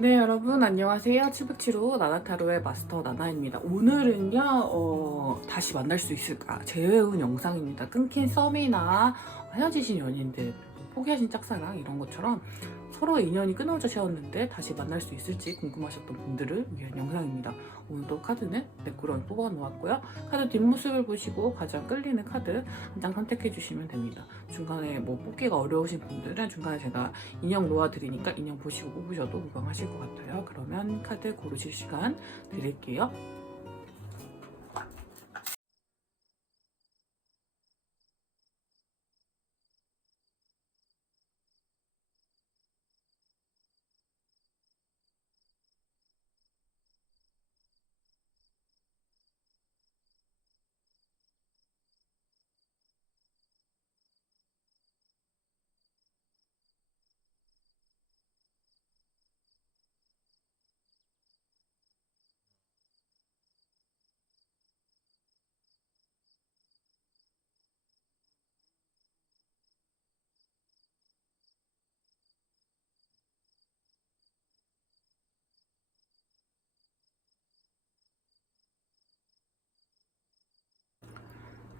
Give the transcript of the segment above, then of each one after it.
네, 여러분 안녕하세요. 707호 나나타로의 마스터 나나입니다. 오늘은요, 다시 만날 수 있을까? 재회운 영상입니다. 끊긴 썸이나 헤어지신 연인들, 포기하신 짝사랑 이런 것처럼 서로 인연이 끊어져셨는데 다시 만날 수 있을지 궁금하셨던 분들을 위한 영상입니다. 오늘도 카드는 매꾸러미 뽑아 놓았고요. 카드 뒷모습을 보시고 가장 끌리는 카드 한 장 선택해 주시면 됩니다. 중간에 뭐 뽑기가 어려우신 분들은 중간에 제가 인형 놓아드리니까 인형 보시고 뽑으셔도 무방하실 것 같아요. 그러면 카드 고르실 시간 드릴게요.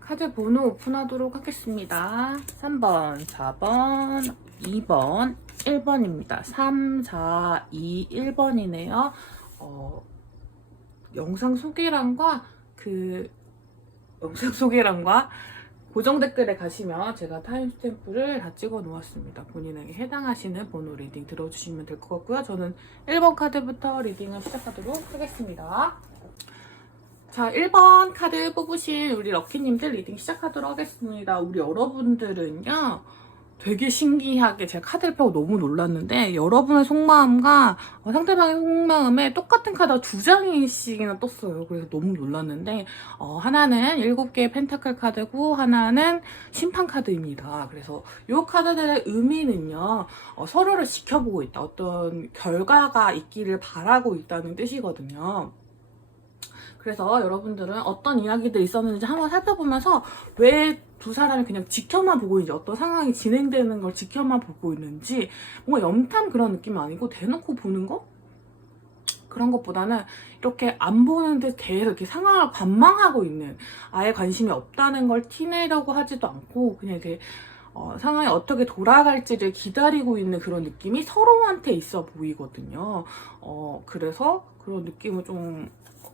카드 번호 오픈하도록 하겠습니다. 3번, 4번, 2번, 1번입니다. 3, 4, 2, 1번이네요. 영상 소개란과 영상 소개란과 고정 댓글에 가시면 제가 타임스탬프를 다 찍어 놓았습니다. 본인에게 해당하시는 번호 리딩 들어주시면 될 것 같고요. 저는 1번 카드부터 리딩을 시작하도록 하겠습니다. 자, 1번 카드 뽑으신 우리 럭키님들 리딩 시작하도록 하겠습니다. 우리 여러분들은요, 되게 신기하게 제가 카드를 펴고 너무 놀랐는데 여러분의 속마음과 상대방의 속마음에 똑같은 카드가 두 장씩이나 떴어요. 그래서 너무 놀랐는데 하나는 7개의 펜타클 카드고 하나는 심판 카드입니다. 그래서 이 카드들의 의미는요, 서로를 지켜보고 있다. 어떤 결과가 있기를 바라고 있다는 뜻이거든요. 그래서 여러분들은 어떤 이야기들이 있었는지 한번 살펴보면서 왜 두 사람이 그냥 지켜만 보고 있는지, 어떤 상황이 진행되는 걸 지켜만 보고 있는지, 뭔가 염탐 그런 느낌이 아니고 대놓고 보는 거? 그런 것보다는 이렇게 안 보는데 계속 이렇게 상황을 관망하고 있는, 아예 관심이 없다는 걸 티내려고 하지도 않고 그냥 이렇게 상황이 어떻게 돌아갈지를 기다리고 있는 그런 느낌이 서로한테 있어 보이거든요. 그래서 그런 느낌을 좀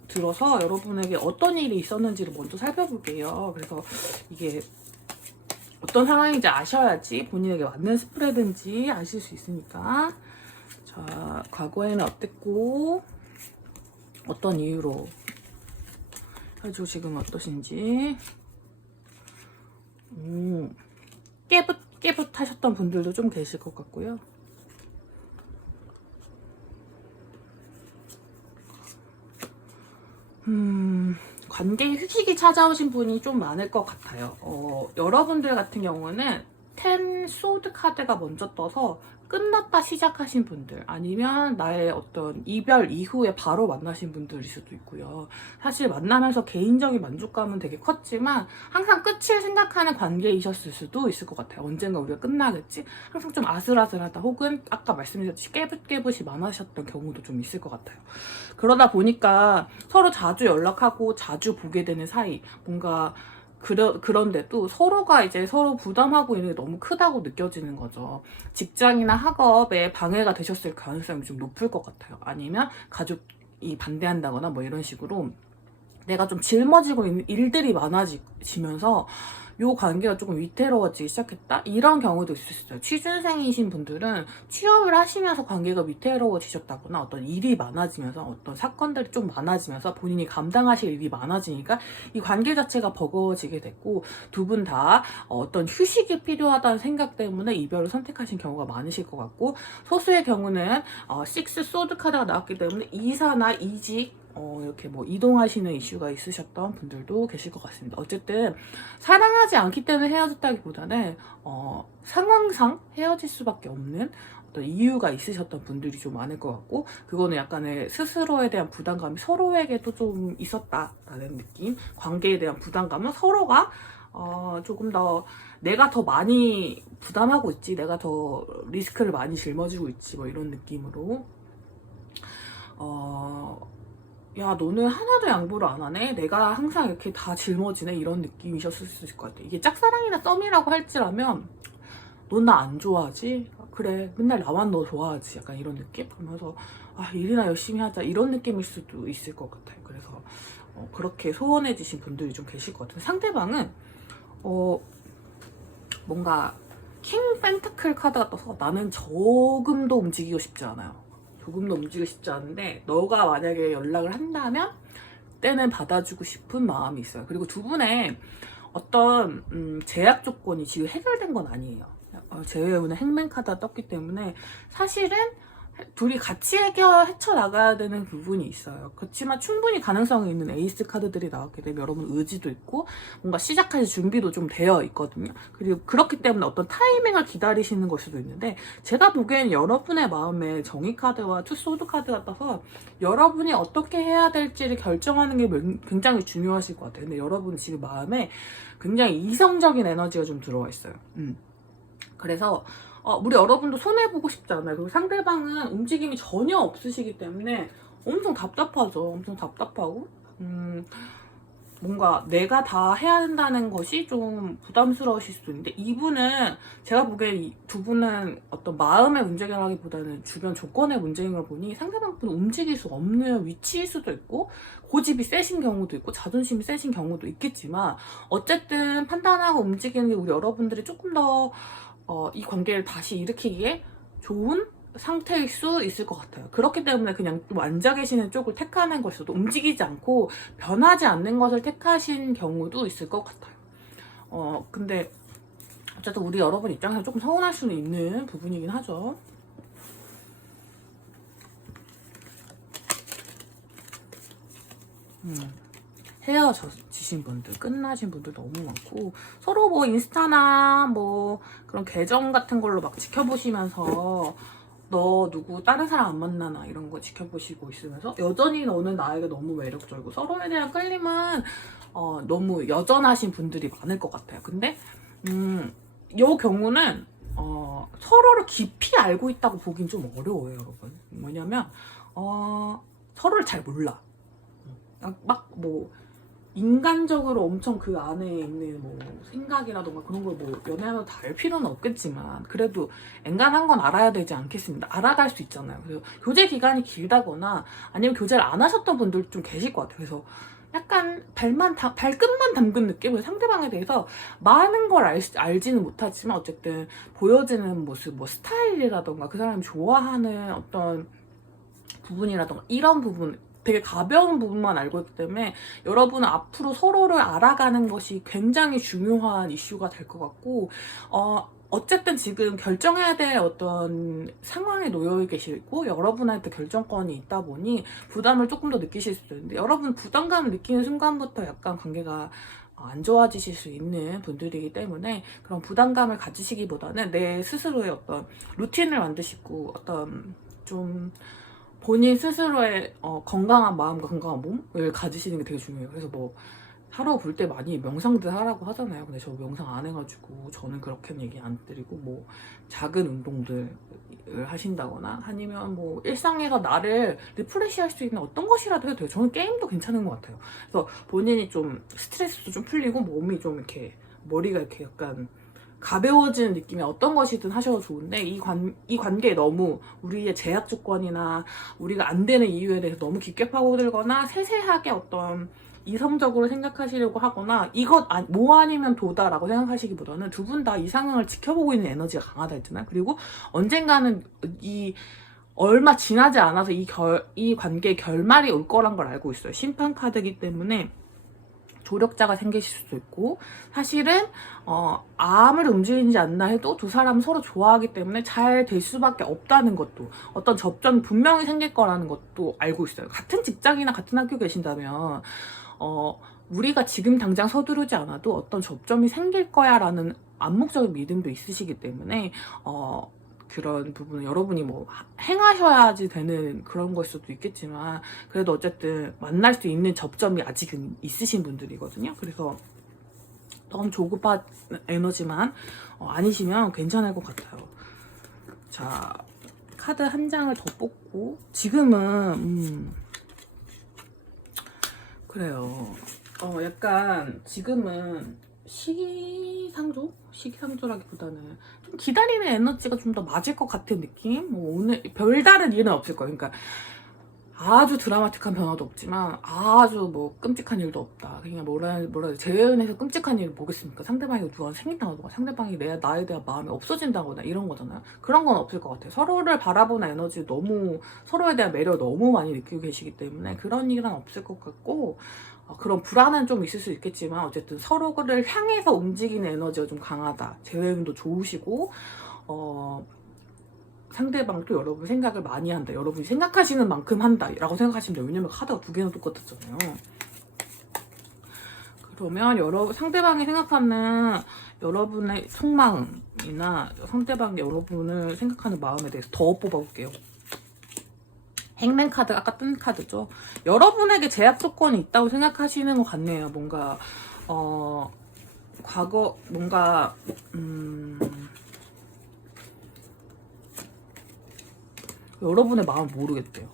들어서 여러분에게 어떤 일이 있었는지를 먼저 살펴볼게요. 그래서 이게 어떤 상황인지 아셔야지 본인에게 맞는 스프레드인지 아실 수 있으니까. 자, 과거에는 어땠고 어떤 이유로 해주고 지금 어떠신지. 깨붓 하셨던 분들도 좀 계실 것 같고요. 관계에 휴식이 찾아오신 분이 좀 많을 것 같아요. 여러분들 같은 경우는 10 소드 카드가 먼저 떠서 끝났다 시작하신 분들, 아니면 나의 어떤 이별 이후에 바로 만나신 분들일 수도 있고요. 사실 만나면서 개인적인 만족감은 되게 컸지만 항상 끝을 생각하는 관계이셨을 수도 있을 것 같아요. 언젠가 우리가 끝나겠지? 항상 좀 아슬아슬하다, 혹은 아까 말씀드렸듯이 깨붓이 많으셨던 경우도 좀 있을 것 같아요. 그러다 보니까 서로 자주 연락하고 자주 보게 되는 사이, 뭔가 그런데도 서로가 이제 서로 부담하고 있는 게 너무 크다고 느껴지는 거죠. 직장이나 학업에 방해가 되셨을 가능성이 좀 높을 것 같아요. 아니면 가족이 반대한다거나 뭐 이런 식으로 내가 좀 짊어지고 있는 일들이 많아지면서 요 관계가 조금 위태로워지기 시작했다? 이런 경우도 있을 수 있어요. 취준생이신 분들은 취업을 하시면서 관계가 위태로워지셨다거나, 어떤 일이 많아지면서, 어떤 사건들이 좀 많아지면서 본인이 감당하실 일이 많아지니까 이 관계 자체가 버거워지게 됐고, 두 분 다 어떤 휴식이 필요하다는 생각 때문에 이별을 선택하신 경우가 많으실 것 같고, 소수의 경우는 6 소드 카드가 나왔기 때문에 이사나 이직, 이렇게 뭐 이동하시는 이슈가 있으셨던 분들도 계실 것 같습니다. 어쨌든 사랑하지 않기 때문에 헤어졌다기보다는 상황상 헤어질 수밖에 없는 어떤 이유가 있으셨던 분들이 좀 많을 것 같고, 그거는 약간의 스스로에 대한 부담감이 서로에게도 좀 있었다라는 느낌, 관계에 대한 부담감은 서로가 조금 더 내가 더 많이 부담하고 있지, 내가 더 리스크를 많이 짊어지고 있지, 뭐 이런 느낌으로 야, 너는 하나도 양보를 안 하네? 내가 항상 이렇게 다 짊어지네? 이런 느낌이셨을 수 있을 것 같아. 이게 짝사랑이나 썸이라고 할지라면, 넌 나 안 좋아하지? 그래, 맨날 나만 너 좋아하지? 약간 이런 느낌? 그러면서, 아, 일이나 열심히 하자. 이런 느낌일 수도 있을 것 같아요. 그래서, 그렇게 소원해지신 분들이 좀 계실 것 같아요. 상대방은, 뭔가, 킹 펜타클 카드가 떠서 나는 조금도 움직이고 싶지 않아요. 조금도 움직이고 싶지 않은데 너가 만약에 연락을 한다면 그때는 받아주고 싶은 마음이 있어요. 그리고 두 분의 어떤 제약 조건이 지금 해결된 건 아니에요. 제외운은 행맨 카드가 떴기 때문에 사실은 둘이 같이 헤쳐나가야 되는 부분이 있어요. 그렇지만 충분히 가능성이 있는 에이스 카드들이 나왔기 때문에 여러분 의지도 있고 뭔가 시작할 준비도 좀 되어 있거든요. 그리고 그렇기 때문에 어떤 타이밍을 기다리시는 걸 수도 있는데 제가 보기엔 여러분의 마음에 정의 카드와 투소드 카드가 떠서 여러분이 어떻게 해야 될지를 결정하는 게 굉장히 중요하실 것 같아요. 근데 여러분 지금 마음에 굉장히 이성적인 에너지가 좀 들어와 있어요. 그래서 우리 여러분도 손해보고 싶지 않아요. 그리고 상대방은 움직임이 전혀 없으시기 때문에 엄청 답답하죠. 엄청 답답하고 뭔가 내가 다 해야 된다는 것이 좀 부담스러우실 수도 있는데 이분은 제가 보기엔 이 두 분은 어떤 마음의 문제라기보다는 주변 조건의 문제인 걸 보니 상대방분은 움직일 수 없는 위치일 수도 있고 고집이 세신 경우도 있고 자존심이 세신 경우도 있겠지만 어쨌든 판단하고 움직이는 게 우리 여러분들이 조금 더 이 관계를 다시 일으키기에 좋은 상태일 수 있을 것 같아요. 그렇기 때문에 그냥 좀 앉아 계시는 쪽을 택하는 것에서도 움직이지 않고 변하지 않는 것을 택하신 경우도 있을 것 같아요. 근데 어쨌든 우리 여러분 입장에서 조금 서운할 수는 있는 부분이긴 하죠. 헤어지신 분들, 끝나신 분들 너무 많고 서로 뭐 인스타나 뭐 그런 계정 같은 걸로 막 지켜보시면서 너 누구 다른 사람 안 만나나 이런 거 지켜보시고 있으면서 여전히 너는 나에게 너무 매력적이고 서로에 대한 끌림은 너무 여전하신 분들이 많을 것 같아요. 근데 이 경우는 서로를 깊이 알고 있다고 보긴 좀 어려워요, 여러분. 뭐냐면 서로를 잘 몰라. 막 뭐 인간적으로 엄청 그 안에 있는 뭐 생각이라던가 그런 걸 뭐 연애하면서 다 알 필요는 없겠지만 그래도 엔간한 건 알아야 되지 않겠습니다. 알아갈 수 있잖아요. 그래서 교제 기간이 길다거나 아니면 교제를 안 하셨던 분들 좀 계실 것 같아요. 그래서 약간 발끝만 담근 느낌으로 상대방에 대해서 많은 걸 알지는 못하지만 어쨌든 보여지는 모습, 뭐 스타일이라던가 그 사람이 좋아하는 어떤 부분이라던가 이런 부분 되게 가벼운 부분만 알고 있기 때문에 여러분은 앞으로 서로를 알아가는 것이 굉장히 중요한 이슈가 될 것 같고 어쨌든 지금 결정해야 될 어떤 상황에 놓여 계시고 여러분한테 결정권이 있다 보니 부담을 조금 더 느끼실 수도 있는데 여러분 부담감을 느끼는 순간부터 약간 관계가 안 좋아지실 수 있는 분들이기 때문에 그런 부담감을 가지시기보다는 내 스스로의 어떤 루틴을 만드시고 어떤 좀 본인 스스로의 건강한 마음과 건강한 몸을 가지시는 게 되게 중요해요. 그래서 뭐 하루 볼 때 많이 명상들 하라고 하잖아요. 근데 저 명상 안 해가지고 저는 그렇게는 얘기 안 드리고 뭐 작은 운동들을 하신다거나 아니면 뭐 일상에서 나를 리프레시할 수 있는 어떤 것이라도 해도 돼요. 저는 게임도 괜찮은 것 같아요. 그래서 본인이 좀 스트레스도 좀 풀리고 몸이 좀 이렇게 머리가 이렇게 약간 가벼워지는 느낌이 어떤 것이든 하셔도 좋은데 이 관계에 너무 우리의 제약 조건이나 우리가 안 되는 이유에 대해서 너무 깊게 파고들거나 세세하게 어떤 이성적으로 생각하시려고 하거나 이것 뭐 아니면 도다라고 생각하시기보다는 두 분 다 이 상황을 지켜보고 있는 에너지가 강하다 했잖아요. 그리고 언젠가는 얼마 지나지 않아서 이 관계의 결말이 올 거란 걸 알고 있어요. 심판 카드이기 때문에 조력자가 생기실 수도 있고 사실은 아무리 움직이지 않나 해도 두 사람은 서로 좋아하기 때문에 잘 될 수밖에 없다는 것도 어떤 접점이 분명히 생길 거라는 것도 알고 있어요. 같은 직장이나 같은 학교 계신다면 우리가 지금 당장 서두르지 않아도 어떤 접점이 생길 거야 라는 암묵적인 믿음도 있으시기 때문에 그런 부분은 여러분이 뭐 행하셔야지 되는 그런 걸 수도 있겠지만 그래도 어쨌든 만날 수 있는 접점이 아직은 있으신 분들이거든요. 그래서 너무 조급한 에너지만 아니시면 괜찮을 것 같아요. 자, 카드 한 장을 더 뽑고 지금은 그래요. 약간 지금은 시기상조라기보다는 좀 기다리는 에너지가 좀 더 맞을 것 같은 느낌? 뭐 오늘 별다른 일은 없을 거예요. 그러니까 아주 드라마틱한 변화도 없지만 아주 뭐 끔찍한 일도 없다. 그냥 뭐라 재연에서 끔찍한 일을 보겠습니까? 상대방이 누가 생긴다거나 상대방이 나에 대한 마음이 없어진다거나 이런 거잖아요. 그런 건 없을 것 같아요. 서로를 바라보는 에너지 너무 서로에 대한 매력을 너무 많이 느끼고 계시기 때문에 그런 일은 없을 것 같고 그런 불안은 좀 있을 수 있겠지만 어쨌든 서로를 향해서 움직이는 에너지가 좀 강하다. 재회운도 좋으시고 상대방도 여러분 생각을 많이 한다. 여러분이 생각하시는 만큼 한다. 라고 생각하시면 돼요. 왜냐면 카드가 두 개나 똑같았잖아요. 그러면 상대방이 생각하는 여러분의 속마음이나 상대방이 여러분을 생각하는 마음에 대해서 더 뽑아볼게요. 행맨 카드, 아까 뜬 카드죠. 여러분에게 제약 조건이 있다고 생각하시는 것 같네요. 뭔가 과거 뭔가 여러분의 마음 모르겠대요.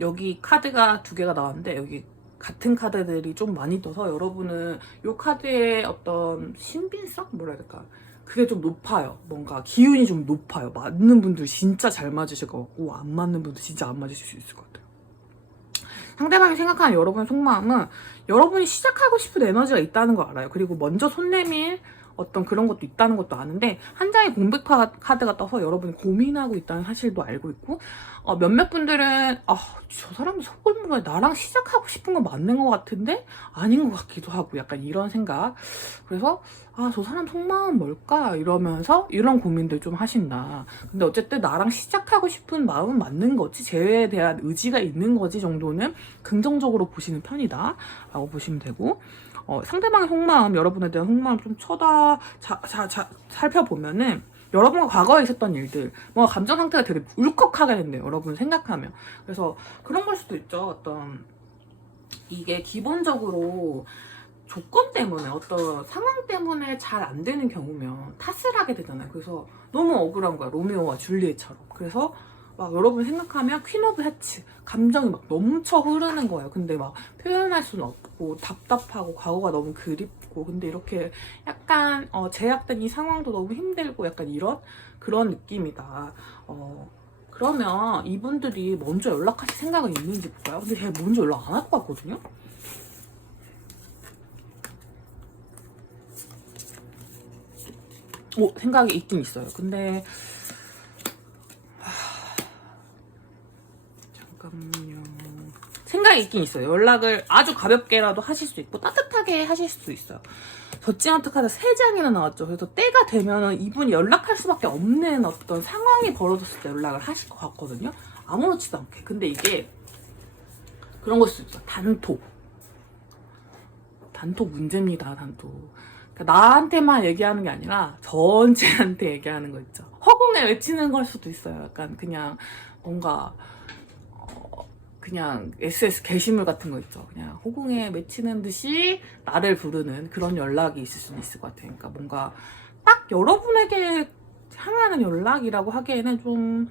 여기 카드가 두 개가 나왔는데 여기 같은 카드들이 좀 많이 떠서 여러분은 이 카드의 어떤 신빙성? 뭐라 해야 될까? 그게 좀 높아요. 뭔가 기운이 좀 높아요. 맞는 분들 진짜 잘 맞으실 것 같고 안 맞는 분들 진짜 안 맞으실 수 있을 것 같아요. 상대방이 생각하는 여러분의 속마음은 여러분이 시작하고 싶은 에너지가 있다는 걸 알아요. 그리고 먼저 손 내밀 어떤 그런 것도 있다는 것도 아는데 한 장의 공백 카드가 떠서 여러분이 고민하고 있다는 사실도 알고 있고 몇몇 분들은 저 사람이 속을 물어야 나랑 시작하고 싶은 건 맞는 것 같은데 아닌 것 같기도 하고 약간 이런 생각. 그래서 저 사람 속마음 뭘까 이러면서 이런 고민들 좀 하신다. 근데 어쨌든 나랑 시작하고 싶은 마음은 맞는 거지, 재회에 대한 의지가 있는 거지 정도는 긍정적으로 보시는 편이다 라고 보시면 되고, 상대방의 속마음, 여러분에 대한 속마음 좀 살펴보면은 여러분과 과거에 있었던 일들, 뭔가 감정 상태가 되게 울컥하게 된대요. 여러분 생각하면. 그래서 그런 걸 수도 있죠. 어떤 이게 기본적으로 조건 때문에 어떤 상황 때문에 잘 안 되는 경우면 탓을 하게 되잖아요. 그래서 너무 억울한 거야. 로미오와 줄리엣처럼. 그래서 막 여러분 생각하면 퀸 오브 해츠 감정이 막 넘쳐 흐르는 거예요. 근데 막 표현할 수는 없고 답답하고 과거가 너무 그립고 근데 이렇게 약간 제약된 이 상황도 너무 힘들고 약간 그런 느낌이다. 그러면 이분들이 먼저 연락하실 생각은 있는지 볼까요? 근데 제가 먼저 연락 안 할 것 같거든요. 생각이 있긴 있어요. 근데 잠깐만요. 생각이 있긴 있어요. 연락을 아주 가볍게라도 하실 수 있고 따뜻하게 하실 수도 있어요. 저지먼트 카드 3장이나 나왔죠. 그래서 때가 되면은 이분이 연락할 수밖에 없는 어떤 상황이 벌어졌을 때 연락을 하실 것 같거든요. 아무렇지도 않게. 근데 이게 그런 걸 수도 있어. 단톡 문제입니다. 단톡. 그러니까 나한테만 얘기하는 게 아니라 전체한테 얘기하는 거 있죠. 허공에 외치는 걸 수도 있어요. 약간 그냥 뭔가 그냥 SS 게시물 같은 거 있죠. 그냥 허공에 맺히는 듯이 나를 부르는 그런 연락이 있을 수는 있을 것 같아요. 그러니까 뭔가 딱 여러분에게 향하는 연락이라고 하기에는 좀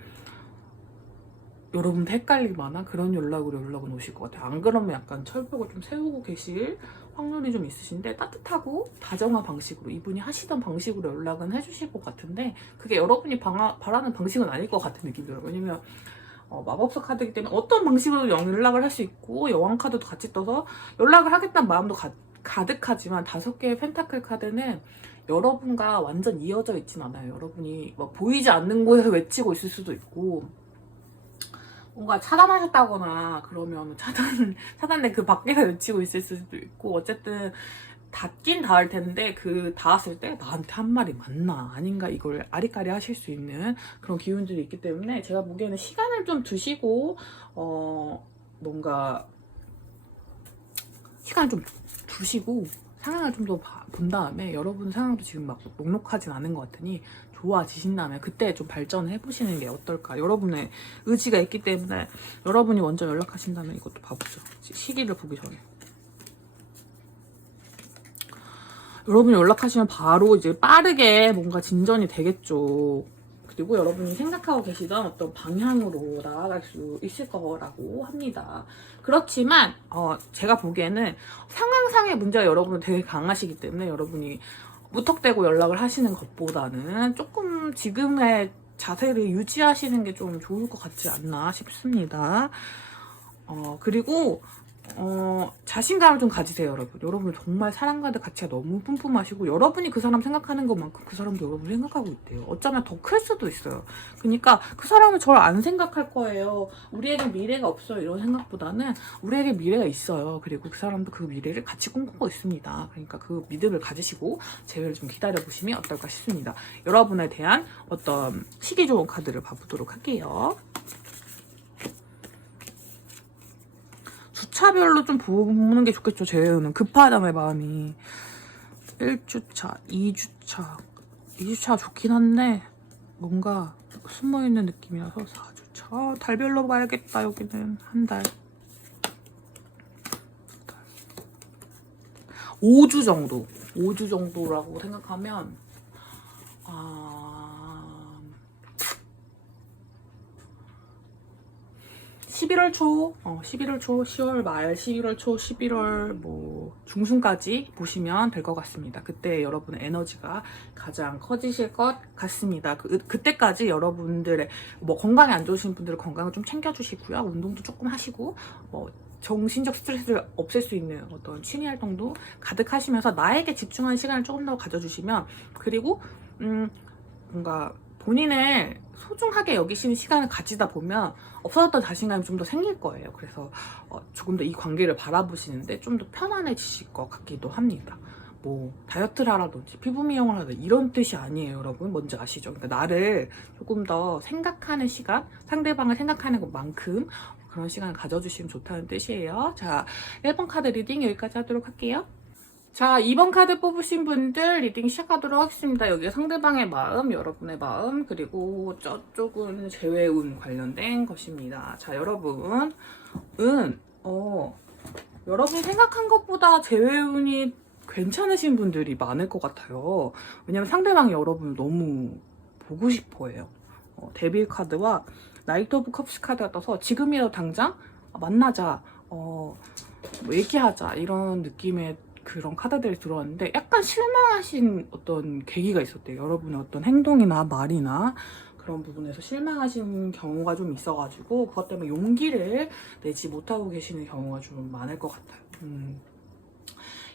여러분도 헷갈릴 만한 그런 연락은 오실 것 같아요. 안 그러면 약간 철벽을 좀 세우고 계실 확률이 좀 있으신데 따뜻하고 다정한 방식으로 이분이 하시던 방식으로 연락은 해주실 것 같은데 그게 여러분이 바라는 방식은 아닐 것 같은 느낌이 들어요. 왜냐면 마법사 카드이기 때문에 어떤 방식으로 연락을 할 수 있고 여왕 카드도 같이 떠서 연락을 하겠다는 마음도 가득하지만 5개의 펜타클 카드는 여러분과 완전 이어져 있진 않아요. 여러분이 막 보이지 않는 곳에서 외치고 있을 수도 있고 뭔가 차단하셨다거나 그러면 차단된 그 밖에서 외치고 있을 수도 있고 어쨌든 닿긴 닿을 텐데 그 닿았을 때 나한테 한 말이 맞나 아닌가 이걸 아리까리 하실 수 있는 그런 기운들이 있기 때문에 제가 보기에는 시간을 좀 두시고 뭔가 시간을 좀 두시고 상황을 좀 더 본 다음에 여러분 상황도 지금 막 녹록하진 않은 것 같으니 좋아지신다면 그때 좀 발전을 해보시는 게 어떨까. 여러분의 의지가 있기 때문에 여러분이 먼저 연락하신다면 이것도 봐보죠. 시기를 보기 전에. 여러분이 연락하시면 바로 이제 빠르게 뭔가 진전이 되겠죠. 그리고 여러분이 생각하고 계시던 어떤 방향으로 나아갈 수 있을 거라고 합니다. 그렇지만 제가 보기에는 상황상의 문제가 여러분은 되게 강하시기 때문에 여러분이 무턱대고 연락을 하시는 것보다는 조금 지금의 자세를 유지하시는 게 좀 좋을 것 같지 않나 싶습니다. 그리고 자신감을 좀 가지세요, 여러분. 여러분 정말 사람과의 가치가 너무 뿜뿜하시고 여러분이 그 사람 생각하는 것만큼 그 사람도 여러분 생각하고 있대요. 어쩌면 더 클 수도 있어요. 그러니까 그 사람은 저를 안 생각할 거예요. 우리에게 미래가 없어요. 이런 생각보다는 우리에게 미래가 있어요. 그리고 그 사람도 그 미래를 같이 꿈꾸고 있습니다. 그러니까 그 믿음을 가지시고 재회를 좀 기다려보시면 어떨까 싶습니다. 여러분에 대한 어떤 시기 좋은 카드를 봐보도록 할게요. 주차별로 좀 보는 게 좋겠죠. 재회는 급하잖아요, 마음이. 1주차, 2주차 2주차가 좋긴 한데 뭔가 숨어있는 느낌이라서 4주차. 달별로 봐야겠다. 여기는 한 달. 5주 정도. 5주 정도라고 생각하면 11월 초, 11월 초, 10월 말, 11월 초, 11월 뭐 중순까지 보시면 될 것 같습니다. 그때 여러분의 에너지가 가장 커지실 것 같습니다. 그때까지 여러분들의 뭐 건강이 안 좋으신 분들은 건강을 좀 챙겨주시고요. 운동도 조금 하시고 정신적 스트레스를 없앨 수 있는 어떤 취미 활동도 가득하시면서 나에게 집중하는 시간을 조금 더 가져주시면, 그리고 뭔가 본인을 소중하게 여기시는 시간을 가지다 보면 없어졌던 자신감이 좀 더 생길 거예요. 그래서 조금 더 이 관계를 바라보시는데 좀 더 편안해지실 것 같기도 합니다. 뭐 다이어트를 하라든지 피부 미용을 하라든지 이런 뜻이 아니에요, 여러분. 뭔지 아시죠? 그러니까 나를 조금 더 생각하는 시간, 상대방을 생각하는 것만큼 그런 시간을 가져주시면 좋다는 뜻이에요. 자, 1번 카드 리딩 여기까지 하도록 할게요. 자, 2번 카드 뽑으신 분들 리딩 시작하도록 하겠습니다. 여기 상대방의 마음, 여러분의 마음, 그리고 저쪽은 재회운 관련된 것입니다. 자, 여러분은 여러분이 생각한 것보다 재회운이 괜찮으신 분들이 많을 것 같아요. 왜냐면 상대방이 여러분을 너무 보고 싶어 해요. 데빌 카드와 나이트 오브 컵스 카드가 떠서 지금이라도 당장 만나자, 뭐 얘기하자, 이런 느낌의 그런 카드들이 들어왔는데 약간 실망하신 어떤 계기가 있었대요. 여러분의 어떤 행동이나 말이나 그런 부분에서 실망하신 경우가 좀 있어가지고 그것 때문에 용기를 내지 못하고 계시는 경우가 좀 많을 것 같아요.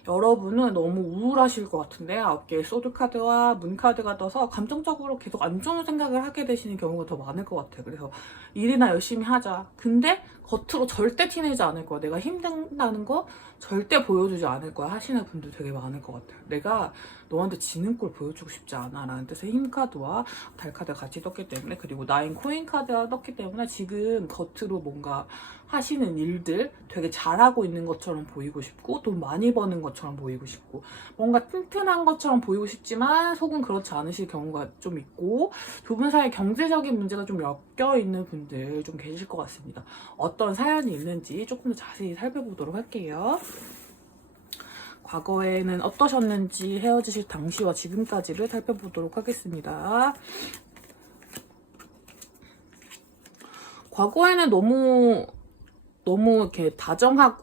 여러분은 너무 우울하실 것 같은데 9개의 소드카드와 문카드가 떠서 감정적으로 계속 안 좋은 생각을 하게 되시는 경우가 더 많을 것 같아요. 그래서 일이나 열심히 하자. 근데 겉으로 절대 티내지 않을 거야. 내가 힘든다는 거 절대 보여주지 않을 거야 하시는 분들 되게 많을 것 같아요. 내가 너한테 지는 꼴 보여주고 싶지 않아 라는 뜻의 힘카드와 달카드가 같이 떴기 때문에, 그리고 나인 코인 카드가 떴기 때문에 지금 겉으로 뭔가 하시는 일들 되게 잘하고 있는 것처럼 보이고 싶고 돈 많이 버는 것처럼 보이고 싶고 뭔가 튼튼한 것처럼 보이고 싶지만 속은 그렇지 않으실 경우가 좀 있고, 두 분 사이에 경제적인 문제가 좀 엮여 있는 분들 좀 계실 것 같습니다. 어떤 사연이 있는지 조금 더 자세히 살펴보도록 할게요. 과거에는 어떠셨는지 헤어지실 당시와 지금까지를 살펴보도록 하겠습니다. 과거에는 너무 이렇게 다정한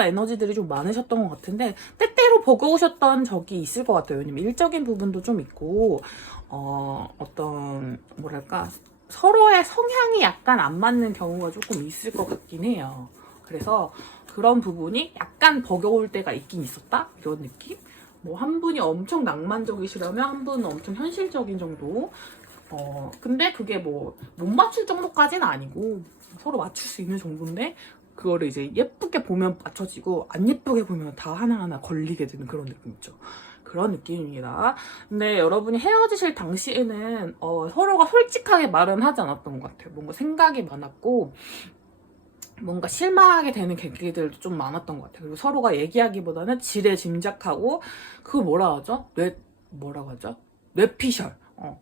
에너지들이 좀 많으셨던 것 같은데 때때로 버거우셨던 적이 있을 것 같아요. 왜냐면 일적인 부분도 좀 있고 어떤 뭐랄까 서로의 성향이 약간 안 맞는 경우가 조금 있을 것 같긴 해요. 그래서 그런 부분이 약간 버거울 때가 있긴 있었다? 이런 느낌? 뭐 한 분이 엄청 낭만적이시라면 한 분은 엄청 현실적인 정도. 근데 그게 뭐 못 맞출 정도까지는 아니고 서로 맞출 수 있는 정도인데 그거를 이제 예쁘게 보면 맞춰지고 안 예쁘게 보면 다 하나하나 걸리게 되는 그런 느낌 있죠. 그런 느낌입니다. 근데 여러분이 헤어지실 당시에는 서로가 솔직하게 말은 하지 않았던 것 같아요. 뭔가 생각이 많았고 뭔가 실망하게 되는 계기들도 좀 많았던 것 같아요. 그리고 서로가 얘기하기보다는 지레 짐작하고 그거 뭐라고 하죠? 뇌피셜.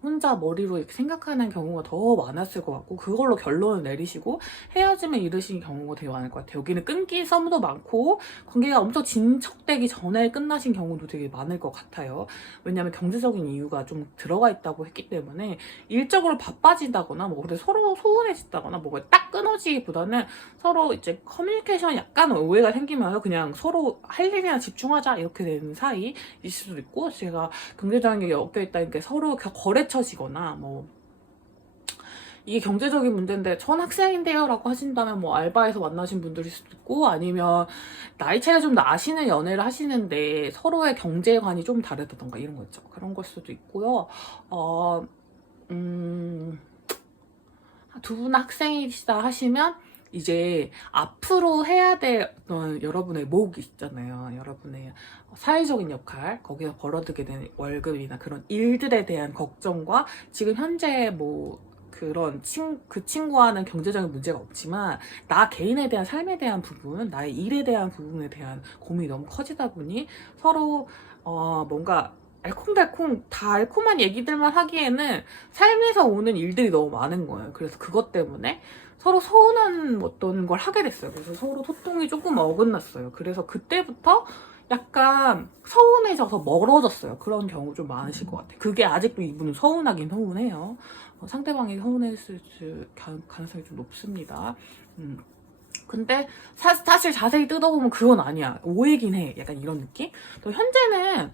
혼자 머리로 이렇게 생각하는 경우가 더 많았을 것 같고, 그걸로 결론을 내리시고 헤어짐에 이르신 경우가 되게 많을 것 같아요. 여기는 끊기 썸도 많고 관계가 엄청 진척되기 전에 끝나신 경우도 되게 많을 것 같아요. 왜냐하면 경제적인 이유가 좀 들어가 있다고 했기 때문에, 일적으로 바빠진다거나 뭐 그래 서로 소원해진다거나 뭐가 딱 끊어지기보다는 서로 이제 커뮤니케이션 약간 오해가 생기면서 그냥 서로 할 일이나 집중하자 이렇게 되는 사이일 수도 있고, 제가 경제적인 게 엮여 있다니까 서로 거래처지거나 뭐 이게 경제적인 문제인데 전 학생인데요 라고 하신다면 뭐 알바에서 만나신 분들일 수도 있고, 아니면 나이 차이가 좀 나시는 연애를 하시는데 서로의 경제관이 좀 다르다던가 이런 거 있죠. 그런 걸 수도 있고요. 두 분 학생이시다 하시면 이제 앞으로 해야 될 어떤 여러분의 목이 있잖아요. 여러분의 사회적인 역할, 거기서 벌어들게 된 월급이나 그런 일들에 대한 걱정과 지금 현재 뭐 그런 그 친구와는 경제적인 문제가 없지만 나 개인에 대한 삶에 대한 부분, 나의 일에 대한 부분에 대한 고민이 너무 커지다 보니 서로 뭔가 알콩달콩 다 알콩한 얘기들만 하기에는 삶에서 오는 일들이 너무 많은 거예요. 그래서 그것 때문에 서로 서운한 어떤 걸 하게 됐어요. 그래서 서로 소통이 조금 어긋났어요. 그래서 그때부터 약간 서운해져서 멀어졌어요. 그런 경우 좀 많으실 것 같아요. 그게 아직도 이분은 서운하긴 서운해요. 상대방이 서운했을 가능성이 좀 높습니다. 근데 사실 자세히 뜯어보면 그건 아니야. 오해긴 해. 약간 이런 느낌? 또 현재는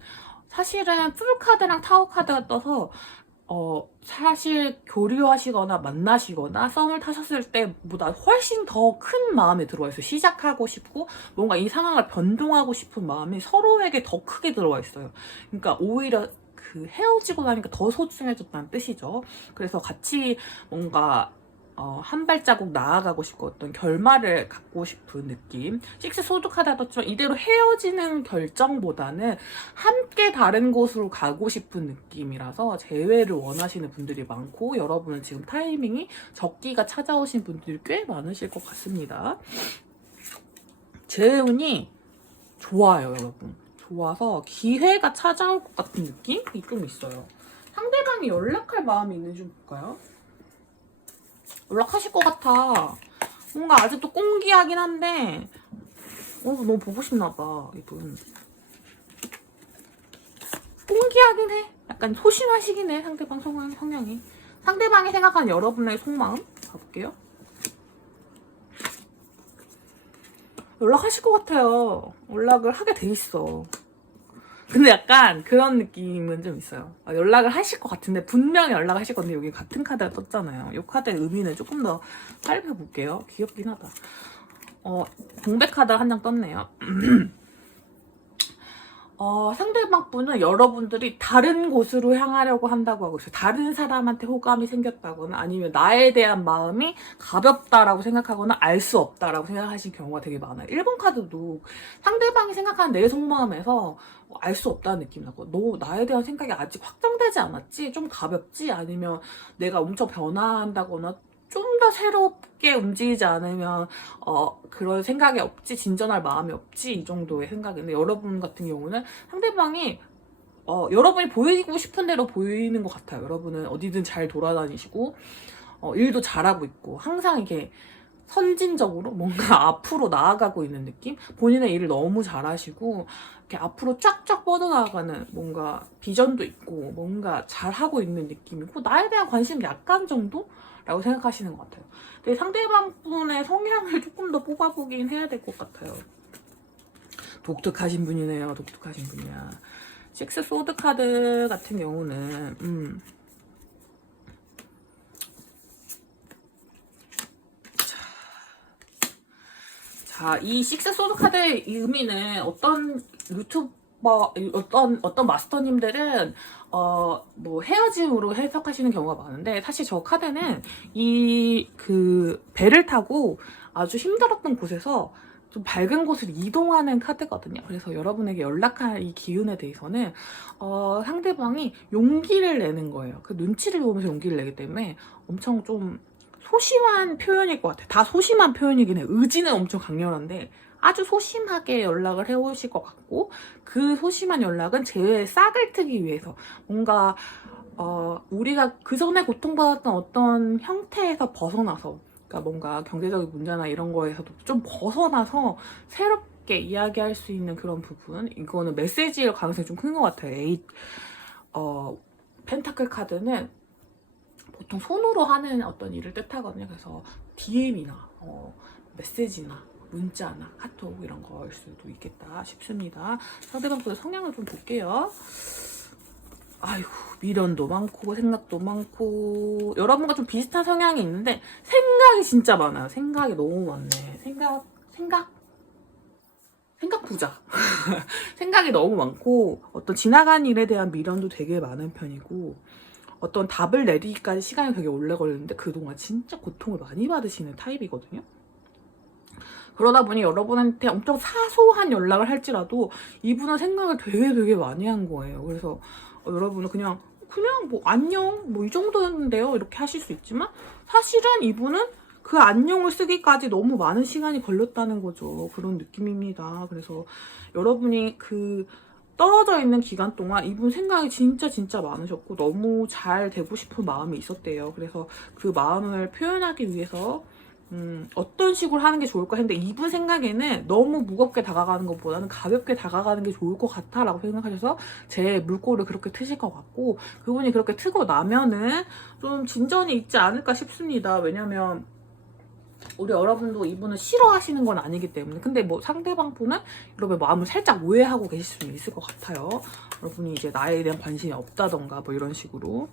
사실은 풀카드랑 타워카드가 떠서 사실 교류하시거나 만나시거나 썸을 타셨을 때보다 훨씬 더 큰 마음이 들어와 있어요. 시작하고 싶고 뭔가 이 상황을 변동하고 싶은 마음이 서로에게 더 크게 들어와 있어요. 그러니까 오히려 그 헤어지고 나니까 더 소중해졌다는 뜻이죠. 그래서 같이 뭔가 한 발자국 나아가고 싶고 어떤 결말을 갖고 싶은 느낌. 식스 소드 카드가 떴지만 이대로 헤어지는 결정보다는 함께 다른 곳으로 가고 싶은 느낌이라서 재회를 원하시는 분들이 많고, 여러분은 지금 타이밍이 적기가 찾아오신 분들이 꽤 많으실 것 같습니다. 재운이 좋아요, 여러분. 좋아서 기회가 찾아올 것 같은 느낌이 좀 있어요. 상대방이 연락할 마음이 있는지 좀 볼까요? 연락하실 것 같아. 뭔가 아직도 꽁기하긴 한데 너무 보고 싶나봐, 이분. 꽁기하긴 해. 약간 소심하시긴 해, 상대방 성향이. 상대방이 생각하는 여러분의 속마음 가볼게요. 연락하실 것 같아요. 연락을 하게 돼 있어. 근데 약간 그런 느낌은 좀 있어요. 연락을 하실 것 같은데, 분명히 연락하실 건데 여기 같은 카드가 떴잖아요. 이 카드의 의미는 조금 더 살펴볼게요. 귀엽긴 하다. 공백 카드가 한 장 떴네요. 상대방 분은 여러분들이 다른 곳으로 향하려고 한다고 하고 있어요. 다른 사람한테 호감이 생겼다거나 아니면 나에 대한 마음이 가볍다라고 생각하거나 알 수 없다라고 생각하신 경우가 되게 많아요. 1번 카드도 상대방이 생각하는 내 속마음에서 알 수 없다는 느낌이 나고, 너 나에 대한 생각이 아직 확정되지 않았지? 좀 가볍지? 아니면 내가 엄청 변화한다거나 좀 더 새롭게 움직이지 않으면 그런 생각이 없지, 진전할 마음이 없지, 이 정도의 생각인데, 여러분 같은 경우는 상대방이 여러분이 보이고 싶은 대로 보이는 것 같아요. 여러분은 어디든 잘 돌아다니시고 일도 잘하고 있고 항상 이게 선진적으로 뭔가 앞으로 나아가고 있는 느낌? 본인의 일을 너무 잘하시고 이렇게 앞으로 쫙쫙 뻗어나가는 뭔가 비전도 있고 뭔가 잘하고 있는 느낌이고, 나에 대한 관심 약간 정도? 라고 생각하시는 것 같아요. 근데 상대방 분의 성향을 조금 더 뽑아보긴 해야 될 것 같아요. 독특하신 분이네요. 독특하신 분이야. 식스 소드 카드 같은 경우는 자, 이 식스 소드 카드의 의미는 어떤 유튜버, 어떤 마스터님들은 뭐 헤어짐으로 해석하시는 경우가 많은데, 사실 저 카드는 배를 타고 아주 힘들었던 곳에서 좀 밝은 곳을 이동하는 카드거든요. 그래서 여러분에게 연락할 이 기운에 대해서는 상대방이 용기를 내는 거예요. 그 눈치를 보면서 용기를 내기 때문에 엄청 좀 소심한 표현일 것 같아요. 다 소심한 표현이긴 해요. 의지는 엄청 강렬한데 아주 소심하게 연락을 해오실 것 같고, 그 소심한 연락은 제 싹을 트기 위해서 뭔가 우리가 그 전에 고통받았던 어떤 형태에서 벗어나서, 그러니까 뭔가 경제적인 문제나 이런 거에서도 좀 벗어나서 새롭게 이야기할 수 있는 그런 부분. 이거는 메시지일 가능성이 좀 큰 것 같아요. 펜타클 카드는 보통 손으로 하는 어떤 일을 뜻하거든요. 그래서 DM이나 메시지나 문자나 카톡 이런 거일 수도 있겠다 싶습니다. 상대방분의 성향을 좀 볼게요. 아이고, 미련도 많고 생각도 많고 여러분과 좀 비슷한 성향이 있는데 생각이 진짜 많아요. 생각이 너무 많네. 생각 부자. 생각이 너무 많고 어떤 지나간 일에 대한 미련도 되게 많은 편이고 어떤 답을 내리기까지 시간이 되게 오래 걸리는데 그동안 진짜 고통을 많이 받으시는 타입이거든요. 그러다 보니 여러분한테 엄청 사소한 연락을 할지라도 이분은 생각을 되게 많이 한 거예요. 그래서 여러분은 그냥 뭐 안녕 뭐 이 정도였는데요 이렇게 하실 수 있지만 사실은 이분은 그 안녕을 쓰기까지 너무 많은 시간이 걸렸다는 거죠. 그런 느낌입니다. 그래서 여러분이 그 떨어져 있는 기간 동안 이분 생각이 진짜 많으셨고 너무 잘 되고 싶은 마음이 있었대요. 그래서 그 마음을 표현하기 위해서 어떤 식으로 하는 게 좋을까 했는데 이분 생각에는 너무 무겁게 다가가는 것보다는 가볍게 다가가는 게 좋을 것 같아 라고 생각하셔서 제 물꼬를 그렇게 트실 것 같고 그분이 그렇게 트고 나면은 좀 진전이 있지 않을까 싶습니다. 왜냐면 우리 여러분도 이분을 싫어하시는 건 아니기 때문에 근데 뭐 상대방 분은 여러분의 마음을 살짝 오해하고 계실 수 있을 것 같아요. 여러분이 이제 나에 대한 관심이 없다던가 뭐 이런 식으로.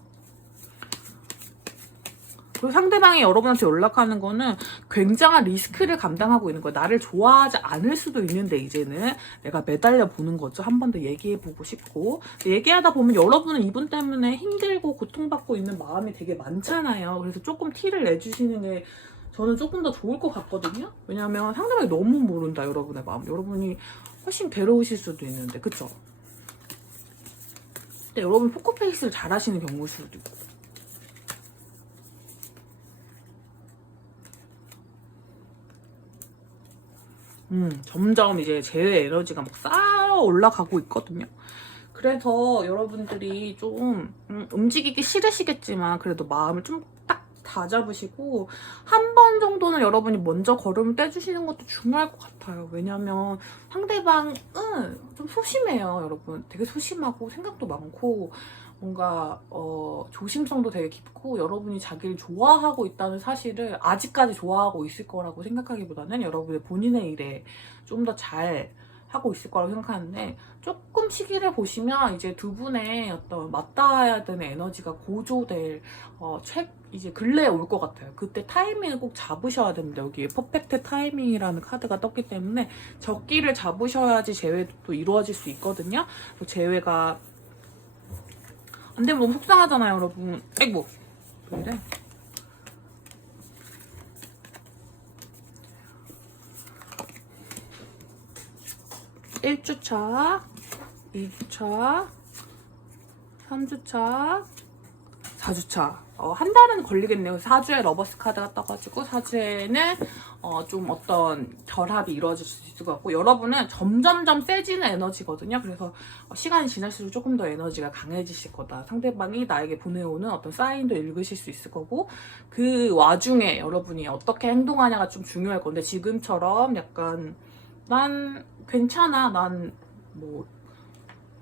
그리고 상대방이 여러분한테 연락하는 거는 굉장한 리스크를 감당하고 있는 거예요. 나를 좋아하지 않을 수도 있는데 이제는 내가 매달려 보는 거죠. 한 번 더 얘기해보고 싶고 얘기하다 보면 여러분은 이분 때문에 힘들고 고통받고 있는 마음이 되게 많잖아요. 그래서 조금 티를 내주시는 게 저는 조금 더 좋을 것 같거든요. 왜냐하면 상대방이 너무 모른다 여러분의 마음. 여러분이 훨씬 괴로우실 수도 있는데 그쵸? 근데 여러분 포커페이스를 잘 하시는 경우일 수도 있고 점점 이제 제외 에너지가 막 쌓여 올라가고 있거든요. 그래서 여러분들이 좀 움직이기 싫으시겠지만 그래도 마음을 좀 딱 다잡으시고 한 번 정도는 여러분이 먼저 걸음을 떼주시는 것도 중요할 것 같아요. 왜냐면 상대방은 좀 소심해요, 여러분. 되게 소심하고 생각도 많고 뭔가 조심성도 되게 깊고 여러분이 자기를 좋아하고 있다는 사실을 아직까지 좋아하고 있을 거라고 생각하기보다는 여러분의 본인의 일에 좀 더 잘 하고 있을 거라고 생각하는데 조금 시기를 보시면 이제 두 분의 어떤 맞닿아야 되는 에너지가 고조될 이제 근래에 올 것 같아요. 그때 타이밍을 꼭 잡으셔야 됩니다. 여기에 퍼펙트 타이밍이라는 카드가 떴기 때문에 적기를 잡으셔야지 재회도 이루어질 수 있거든요. 재회가 안 되면 너무 속상하잖아요, 여러분. 아이고, 왜 이래? (1주차) 2주차, 3주차, 4주차. 한 달은 걸리겠네요. 4주에 러버스 카드가 떠가지고 4주에는 좀 어떤 결합이 이루어질 수 있을 것 같고 여러분은 점점점 세지는 에너지거든요. 그래서 시간이 지날수록 조금 더 에너지가 강해지실 거다. 상대방이 나에게 보내오는 어떤 사인도 읽으실 수 있을 거고 그 와중에 여러분이 어떻게 행동하냐가 좀 중요할 건데 지금처럼 약간 난 괜찮아. 난 뭐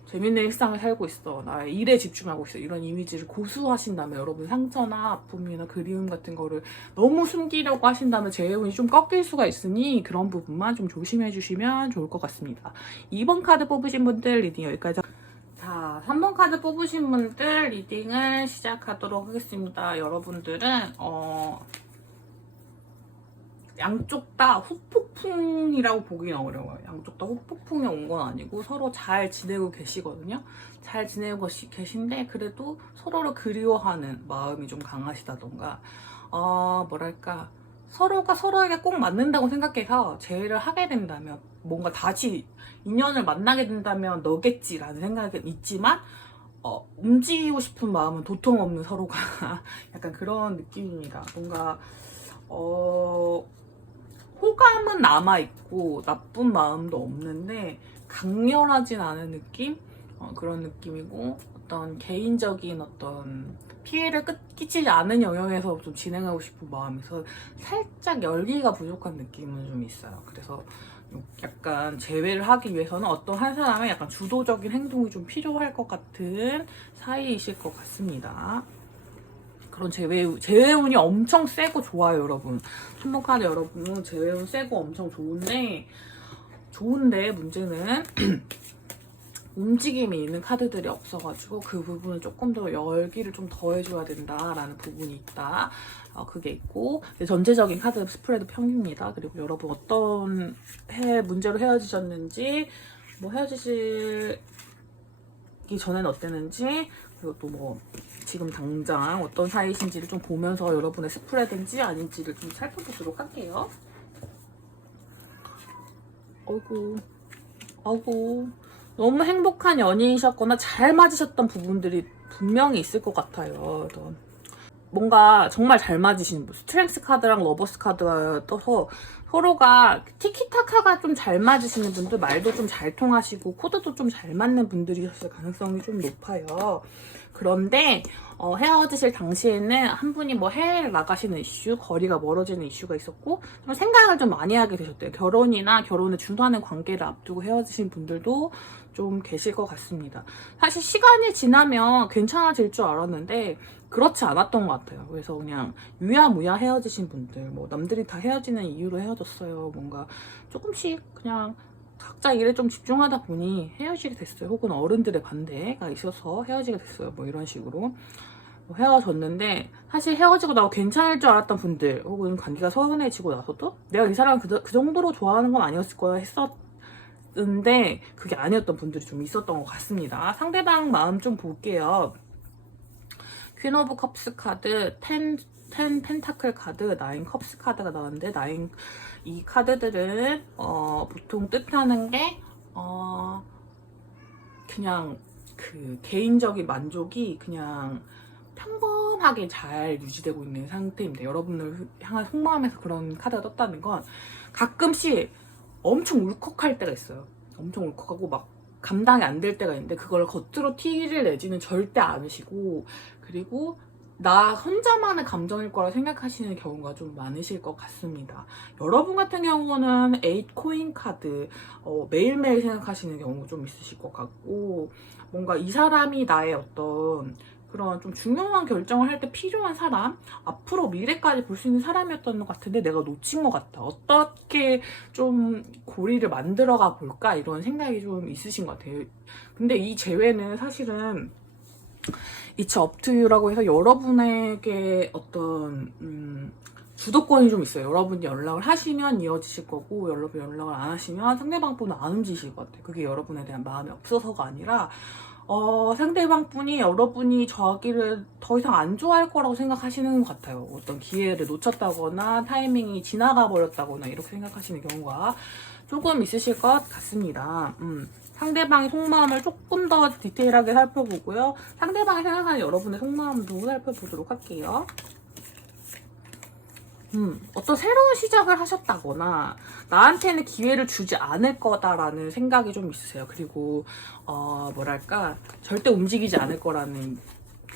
재밌는 일상을 살고 있어. 나의 일에 집중하고 있어. 이런 이미지를 고수하신다면 여러분 상처나 아픔이나 그리움 같은 거를 너무 숨기려고 하신다면 재운이 좀 꺾일 수가 있으니 그런 부분만 좀 조심해 주시면 좋을 것 같습니다. 2번 카드 뽑으신 분들 리딩 여기까지. 자, 3번 카드 뽑으신 분들 리딩을 시작하도록 하겠습니다. 여러분들은 양쪽 다 후폭풍이라고 보기는 어려워요. 양쪽 다 후폭풍이 온 건 아니고 서로 잘 지내고 계시거든요. 잘 지내고 계신데 그래도 서로를 그리워하는 마음이 좀 강하시다던가 뭐랄까 서로가 서로에게 꼭 맞는다고 생각해서 재회를 하게 된다면 뭔가 다시 인연을 만나게 된다면 너겠지라는 생각은 있지만 움직이고 싶은 마음은 도통 없는 서로가 약간 그런 느낌입니다. 뭔가 호감은 남아있고 나쁜 마음도 없는데 강렬하진 않은 느낌? 그런 느낌이고 어떤 개인적인 어떤 피해를 끼치지 않은 영역에서 좀 진행하고 싶은 마음에서 살짝 열기가 부족한 느낌은 좀 있어요. 그래서 약간 제외를 하기 위해서는 어떤 한 사람의 약간 주도적인 행동이 좀 필요할 것 같은 사이이실 것 같습니다. 그런 제외운이 엄청 세고 좋아요, 여러분. 한복카드 여러분, 제외운 세고 엄청 좋은데 문제는 움직임이 있는 카드들이 없어가지고 그 부분을 조금 더 열기를 좀 더해줘야 된다라는 부분이 있다. 그게 있고, 전체적인 카드 스프레드 평입니다. 그리고 여러분 어떤 문제로 헤어지셨는지, 뭐 헤어지시기 전에는 어땠는지, 그리고 또 뭐 지금 당장 어떤 사이신지를 좀 보면서 여러분의 스프레드인지 아닌지를 좀 살펴보도록 할게요. 아이고 너무 행복한 연인이셨거나 잘 맞으셨던 부분들이 분명히 있을 것 같아요. 뭔가 정말 잘 맞으시는 분, 스트렝스 카드랑 러버스 카드가 떠서 서로가 티키타카가 좀 잘 맞으시는 분들, 말도 좀 잘 통하시고 코드도 좀 잘 맞는 분들이셨을 가능성이 좀 높아요. 그런데 헤어지실 당시에는 한 분이 뭐 해외를 나가시는 이슈, 거리가 멀어지는 이슈가 있었고 좀 생각을 좀 많이 하게 되셨대요. 결혼이나 결혼에 준하는 관계를 앞두고 헤어지신 분들도 좀 계실 것 같습니다. 사실 시간이 지나면 괜찮아질 줄 알았는데 그렇지 않았던 것 같아요. 그래서 그냥 유야무야 헤어지신 분들, 뭐 남들이 다 헤어지는 이유로 헤어졌어요. 뭔가 조금씩 그냥 각자 일에 좀 집중하다 보니 헤어지게 됐어요. 혹은 어른들의 반대가 있어서 헤어지게 됐어요. 뭐 이런 식으로 헤어졌는데 사실 헤어지고 나고 괜찮을 줄 알았던 분들, 혹은 관계가 서운해지고 나서도 내가 이 사람을 그 정도로 좋아하는 건 아니었을 거야 했었는데 그게 아니었던 분들이 좀 있었던 것 같습니다. 상대방 마음 좀 볼게요. 퀸 오브 컵스 카드, 10 펜타클 카드, 9 컵스 카드가 나왔는데 이 카드들은 보통 뜻하는 게 그냥 그 개인적인 만족이 그냥 평범하게 잘 유지되고 있는 상태입니다. 여러분을 향한 속마음에서 그런 카드가 떴다는 건 가끔씩 엄청 울컥할 때가 있어요. 엄청 울컥하고 막 감당이 안 될 때가 있는데 그걸 겉으로 티를 내지는 절대 않으시고, 그리고 나 혼자만의 감정일 거라 생각하시는 경우가 좀 많으실 것 같습니다. 여러분 같은 경우는 8 코인 카드 매일매일 생각하시는 경우가 좀 있으실 것 같고, 뭔가 이 사람이 나의 어떤 그런 좀 중요한 결정을 할 때 필요한 사람, 앞으로 미래까지 볼 수 있는 사람이었던 것 같은데 내가 놓친 것 같아. 어떻게 좀 고리를 만들어가 볼까? 이런 생각이 좀 있으신 것 같아요. 근데 이 재회는 사실은 It's up to you라고 해서 여러분에게 어떤 주도권이 좀 있어요. 여러분이 연락을 하시면 이어지실 거고, 여러분이 연락을 안 하시면 상대방 분은 안 움직이실 것 같아요. 그게 여러분에 대한 마음이 없어서가 아니라 상대방 분이 여러분이 저기를 더 이상 안 좋아할 거라고 생각하시는 것 같아요. 어떤 기회를 놓쳤다거나 타이밍이 지나가 버렸다거나 이렇게 생각하시는 경우가 조금 있으실 것 같습니다. 상대방의 속마음을 조금 더 디테일하게 살펴보고요. 상대방이 생각하는 여러분의 속마음도 살펴보도록 할게요. 어떤 새로운 시작을 하셨다거나 나한테는 기회를 주지 않을 거다라는 생각이 좀 있으세요. 그리고 뭐랄까, 절대 움직이지 않을 거라는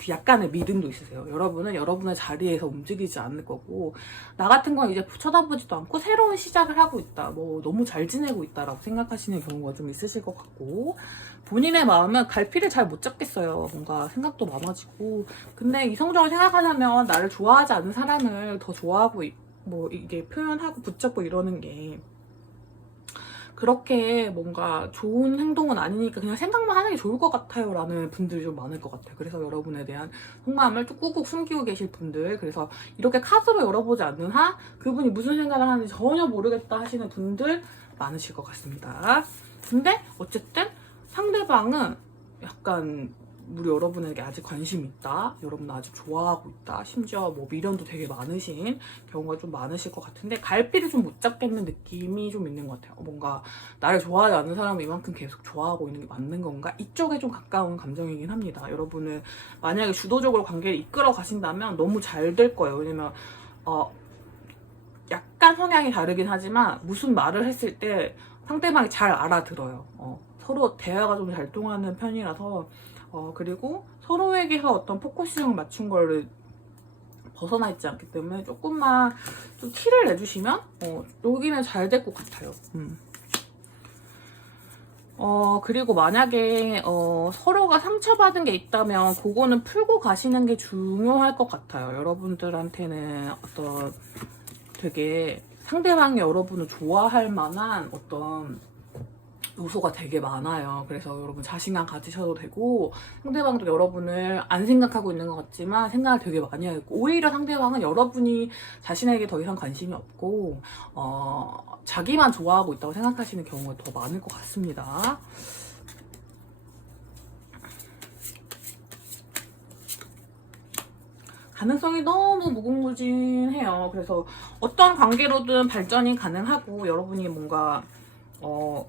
약간의 믿음도 있으세요. 여러분은 여러분의 자리에서 움직이지 않을 거고, 나 같은 건 이제 쳐다보지도 않고 새로운 시작을 하고 있다, 뭐 너무 잘 지내고 있다라고 생각하시는 경우가 좀 있으실 것 같고, 본인의 마음은 갈피를 잘 못 잡겠어요. 뭔가 생각도 많아지고. 근데 이성적으로 생각하려면 나를 좋아하지 않는 사람을 더 좋아하고 뭐 이게 표현하고 붙잡고 이러는 게 그렇게 뭔가 좋은 행동은 아니니까 그냥 생각만 하는 게 좋을 것 같아요 라는 분들이 좀 많을 것 같아요. 그래서 여러분에 대한 속마음을 꾹꾹 숨기고 계실 분들, 그래서 이렇게 카드로 열어보지 않는 한 그분이 무슨 생각을 하는지 전혀 모르겠다 하시는 분들 많으실 것 같습니다. 근데 어쨌든 상대방은 약간 우리 여러분에게 아직 관심이 있다, 여러분 아직 좋아하고 있다, 심지어 뭐 미련도 되게 많으신 경우가 좀 많으실 것 같은데 갈피를 좀 못 잡겠는 느낌이 좀 있는 것 같아요. 뭔가 나를 좋아하지 않는 사람이 이만큼 계속 좋아하고 있는 게 맞는 건가? 이쪽에 좀 가까운 감정이긴 합니다. 여러분은 만약에 주도적으로 관계를 이끌어 가신다면 너무 잘 될 거예요. 왜냐면 약간 성향이 다르긴 하지만 무슨 말을 했을 때 상대방이 잘 알아들어요. 서로 대화가 좀 잘 통하는 편이라서 그리고 서로에게서 어떤 포커싱을 맞춘 거를 벗어나 있지 않기 때문에 조금만 좀 티를 내주시면 여기는 잘 될 것 같아요. 그리고 만약에 서로가 상처받은 게 있다면 그거는 풀고 가시는 게 중요할 것 같아요. 여러분들한테는 어떤 되게 상대방이 여러분을 좋아할 만한 어떤 요소가 되게 많아요. 그래서 여러분 자신감 가지셔도 되고, 상대방도 여러분을 안 생각하고 있는 것 같지만 생각을 되게 많이 하고, 오히려 상대방은 여러분이 자신에게 더 이상 관심이 없고 자기만 좋아하고 있다고 생각하시는 경우가 더 많을 것 같습니다. 가능성이 너무 무궁무진해요. 그래서 어떤 관계로든 발전이 가능하고, 여러분이 뭔가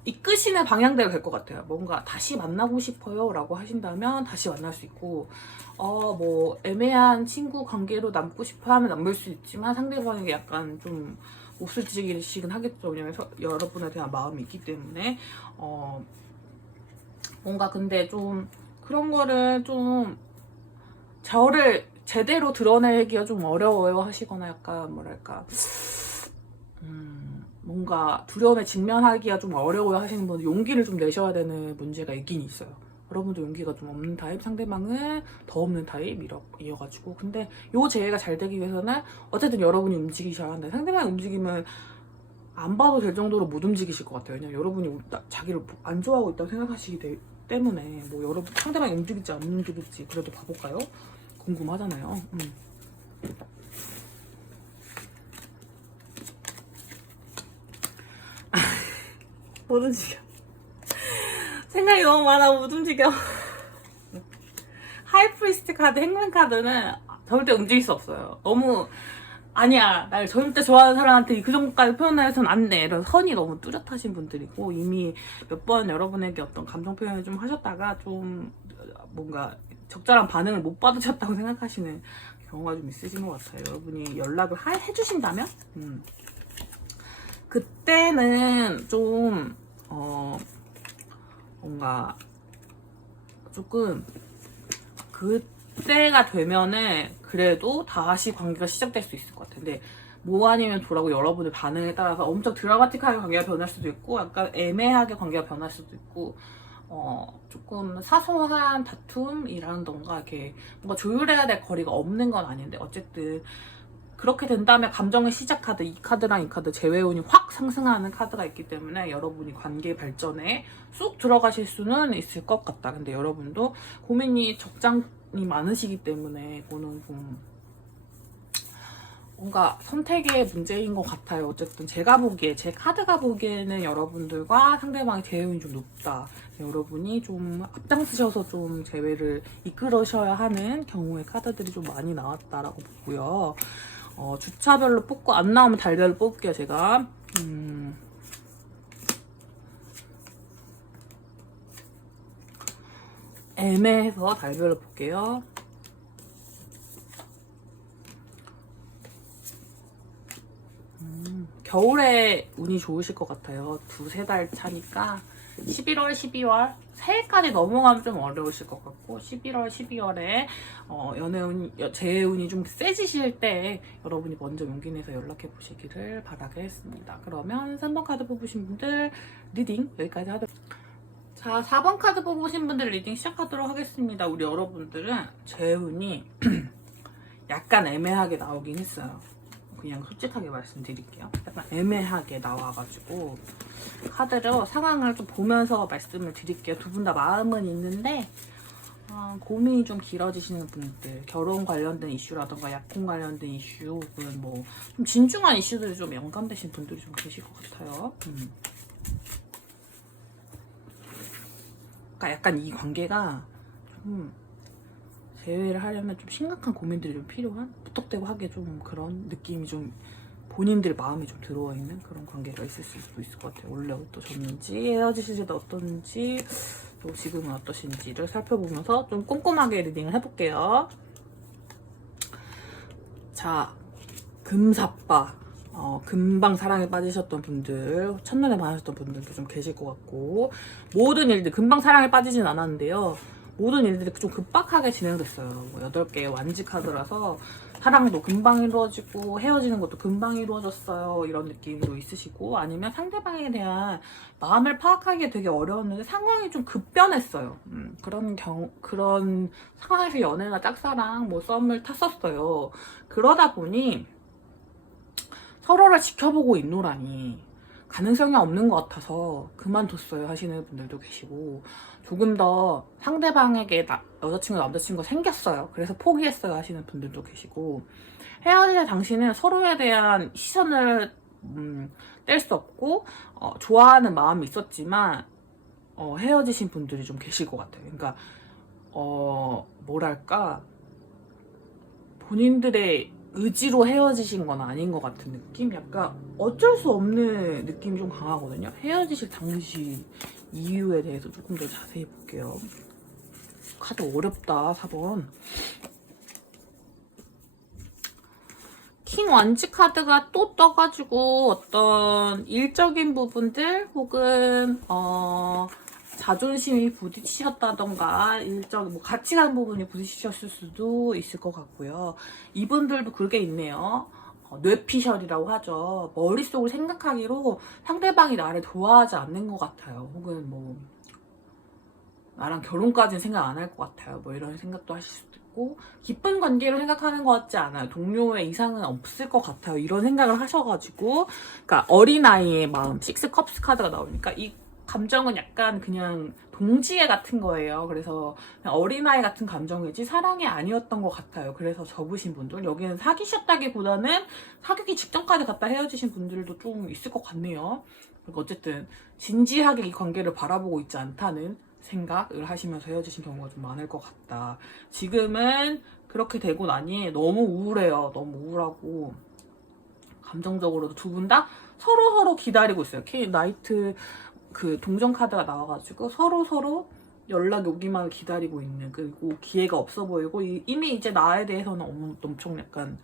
이끄시는 방향대로 될 것 같아요. 뭔가 다시 만나고 싶어요 라고 하신다면 다시 만날 수 있고, 뭐 애매한 친구 관계로 남고 싶어 하면 남을 수 있지만 상대방에게 약간 좀 못쓰지기식은 하겠죠. 왜냐면 여러분에 대한 마음이 있기 때문에 뭔가 근데 좀 그런 거를 좀 저를 제대로 드러내기가 좀 어려워요 하시거나, 약간 뭐랄까 뭔가 두려움에 직면하기가 좀 어려워요 하시는 분은 용기를 좀 내셔야 되는 문제가 있긴 있어요. 여러분도 용기가 좀 없는 타입, 상대방은 더 없는 타입이어가지고. 근데 요 재회가 잘 되기 위해서는 어쨌든 여러분이 움직이셔야 한다. 상대방이 움직이면 안 봐도 될 정도로 못 움직이실 것 같아요. 왜냐면 여러분이 자기를 안 좋아하고 있다고 생각하시기 때문에. 뭐 여러분 상대방이 움직일지 안 움직일지 그래도 봐볼까요? 궁금하잖아요. 못 움직여. 생각이 너무 많아. 못 움직여. 하이프리스트 카드, 행운 카드는 절대 움직일 수 없어요. 너무 아니야, 날 절대 좋아하는 사람한테 그 정도까지 표현해서는 안 돼. 이런 선이 너무 뚜렷하신 분들이고, 이미 몇 번 여러분에게 어떤 감정 표현을 좀 하셨다가 좀 뭔가 적절한 반응을 못 받으셨다고 생각하시는 경우가 좀 있으신 것 같아요. 여러분이 연락을 해주신다면 그때는 좀 뭔가 조금 그때가 되면은 그래도 다시 관계가 시작될 수 있을 것 같은데, 뭐 아니면 도라고 여러분의 반응에 따라서 엄청 드라마틱하게 관계가 변할 수도 있고, 약간 애매하게 관계가 변할 수도 있고, 조금 사소한 다툼이라던가 이렇게 뭔가 조율해야 될 거리가 없는 건 아닌데, 어쨌든 그렇게 된다면 감정의 시작 카드, 이 카드랑 이 카드 재회운이 확 상승하는 카드가 있기 때문에 여러분이 관계 발전에 쑥 들어가실 수는 있을 것 같다. 근데 여러분도 고민이 적잖이 많으시기 때문에 이거는 좀 뭔가 선택의 문제인 것 같아요. 어쨌든 제가 보기에, 제 카드가 보기에는 여러분들과 상대방의 재회운이 좀 높다. 여러분이 좀 앞장서셔서 좀 재회를 이끌으셔야 하는 경우의 카드들이 좀 많이 나왔다라고 보고요. 주차별로 뽑고, 안 나오면 달별로 뽑을게요, 제가. 애매해서 달별로 볼게요. 겨울에 운이 좋으실 것 같아요. 2-3달 차니까 11월, 12월 새해까지 넘어가면 좀 어려우실 것 같고, 11월, 12월에 재운이 좀 세지실 때 여러분이 먼저 용기 내서 연락해 보시기를 바라겠습니다. 그러면 3번 카드 뽑으신 분들 리딩 여기까지 하도록. 자, 4번 카드 뽑으신 분들 리딩 시작하도록 하겠습니다. 우리 여러분들은 재운이 약간 애매하게 나오긴 했어요. 그냥 솔직하게 말씀드릴게요. 약간 애매하게 나와가지고 카드로 상황을 좀 보면서 말씀을 드릴게요. 두 분 다 마음은 있는데 고민이 좀 길어지시는 분들, 결혼 관련된 이슈라던가 약혼 관련된 이슈, 혹은 뭐 좀 진중한 이슈들이 좀 연관되신 분들이 좀 계실 것 같아요. 그러니까 약간 이 관계가 좀 재회를 하려면 좀 심각한 고민들이 좀 필요한, 무턱대고 하게 좀 그런 느낌이 좀 본인들 마음이 좀 들어와 있는 그런 관계가 있을 수도 있을 것 같아요. 원래 어떠셨는지, 헤어지실 때도 어떤지, 또 지금은 어떠신지를 살펴보면서 좀 꼼꼼하게 리딩을 해볼게요. 자, 금사빠. 금방 사랑에 빠지셨던 분들, 첫눈에 반하셨던 분들도 좀 계실 것 같고, 모든 일들 금방 사랑에 빠지진 않았는데요. 모든 일들이 좀 급박하게 진행됐어요. 뭐 8개의 완지 카드라서 사랑도 금방 이루어지고 헤어지는 것도 금방 이루어졌어요. 이런 느낌도 있으시고, 아니면 상대방에 대한 마음을 파악하기가 되게 어려웠는데 상황이 좀 급변했어요. 그런 상황에서 연애나 짝사랑, 뭐 썸을 탔었어요. 그러다 보니 서로를 지켜보고 있노라니 가능성이 없는 것 같아서 그만뒀어요 하시는 분들도 계시고, 조금 더 상대방에게 여자친구 남자친구가 생겼어요 그래서 포기했어요 하시는 분들도 계시고, 헤어질 때 당신은 서로에 대한 시선을 뗄 수 없고 좋아하는 마음이 있었지만 헤어지신 분들이 좀 계실 것 같아요. 그러니까 뭐랄까, 본인들의 의지로 헤어지신 건 아닌 것 같은 느낌? 약간 어쩔 수 없는 느낌이 좀 강하거든요. 헤어지실 당시 이유에 대해서 조금 더 자세히 볼게요. 카드 어렵다, 4번. 킹 완지 카드가 또 떠가지고 어떤 일적인 부분들 혹은 자존심이 부딪히셨다던가 뭐 가치관 부분이 부딪히셨을 수도 있을 것 같고요. 이분들도 그게 있네요. 뇌피셜이라고 하죠. 머릿속을 생각하기로 상대방이 나를 좋아하지 않는 것 같아요. 혹은 뭐 나랑 결혼까지는 생각 안 할 것 같아요. 뭐 이런 생각도 하실 수도 있고, 깊은 관계를 생각하는 것 같지 않아요. 동료의 이상은 없을 것 같아요. 이런 생각을 하셔가지고, 그러니까 어린아이의 마음, 식스 컵스 카드가 나오니까 이 감정은 약간 그냥 동지애 같은 거예요. 그래서 그냥 어린아이 같은 감정이지 사랑이 아니었던 것 같아요. 그래서 접으신 분들, 여기는 사귀셨다기보다는 사귀기 직전까지 갔다 헤어지신 분들도 좀 있을 것 같네요. 그리고 어쨌든 진지하게 이 관계를 바라보고 있지 않다는 생각을 하시면서 헤어지신 경우가 좀 많을 것 같다. 지금은 그렇게 되고 나니 너무 우울해요. 너무 우울하고 감정적으로도 두 분 다 서로 기다리고 있어요. 나이트 그 동전 카드가 나와가지고 서로 연락이 오기만을 기다리고 있는, 그리고 기회가 없어 보이고 이미 이제 나에 대해서는 엄청 약간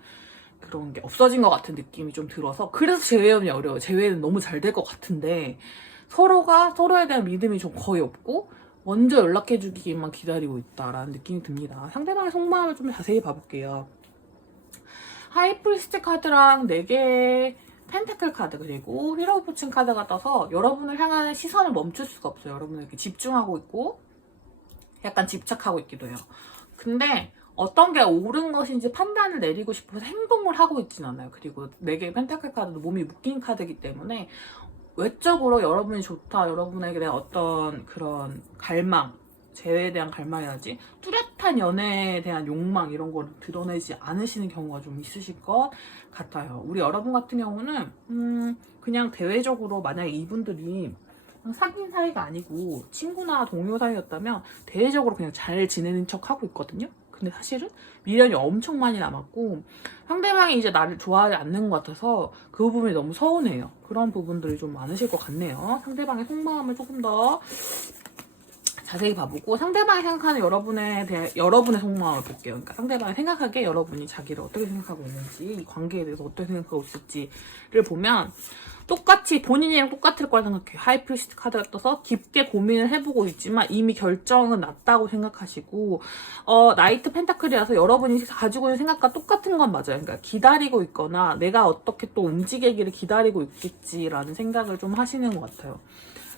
그런 게 없어진 것 같은 느낌이 좀 들어서, 그래서 재회는 어려워요. 재회는 너무 잘 될 것 같은데 서로가 서로에 대한 믿음이 좀 거의 없고 먼저 연락해주기만 기다리고 있다라는 느낌이 듭니다. 상대방의 속마음을 좀 자세히 봐볼게요. 하이프리스트 카드랑 4개의 펜타클 카드 그리고 휘로 오브 포춘 카드가 떠서 여러분을 향하는 시선을 멈출 수가 없어요. 여러분은 이렇게 집중하고 있고 약간 집착하고 있기도 해요. 근데 어떤 게 옳은 것인지 판단을 내리고 싶어서 행동을 하고 있진 않아요. 그리고 4개의 펜타클 카드도 몸이 묶인 카드이기 때문에 외적으로 여러분이 좋다, 여러분에게 대한 어떤 그런 갈망, 재회에 대한 갈망이라든지 뚜렷한 연애에 대한 욕망 이런 걸 드러내지 않으시는 경우가 좀 있으실 것 같아요. 우리 여러분 같은 경우는 그냥 대외적으로 만약에 이분들이 사귄 사이가 아니고 친구나 동료 사이였다면 대외적으로 그냥 잘 지내는 척 하고 있거든요. 근데 사실은 미련이 엄청 많이 남았고 상대방이 이제 나를 좋아하지 않는 것 같아서 그 부분이 너무 서운해요. 그런 부분들이 좀 많으실 것 같네요. 상대방의 속마음을 조금 더 자세히 봐보고 상대방이 생각하는 여러분의 속마음을 볼게요. 그러니까 상대방이 생각하기에 여러분이 자기를 어떻게 생각하고 있는지, 이 관계에 대해서 어떻게 생각하고 있을지를 보면 똑같이 본인이랑 똑같을 거라 생각해요. 하이프리스트 카드가 떠서 깊게 고민을 해보고 있지만 이미 결정은 났다고 생각하시고, 나이트 펜타클이라서 여러분이 가지고 있는 생각과 똑같은 건 맞아요. 그러니까 기다리고 있거나 내가 어떻게 또 움직이기를 기다리고 있겠지라는 생각을 좀 하시는 것 같아요.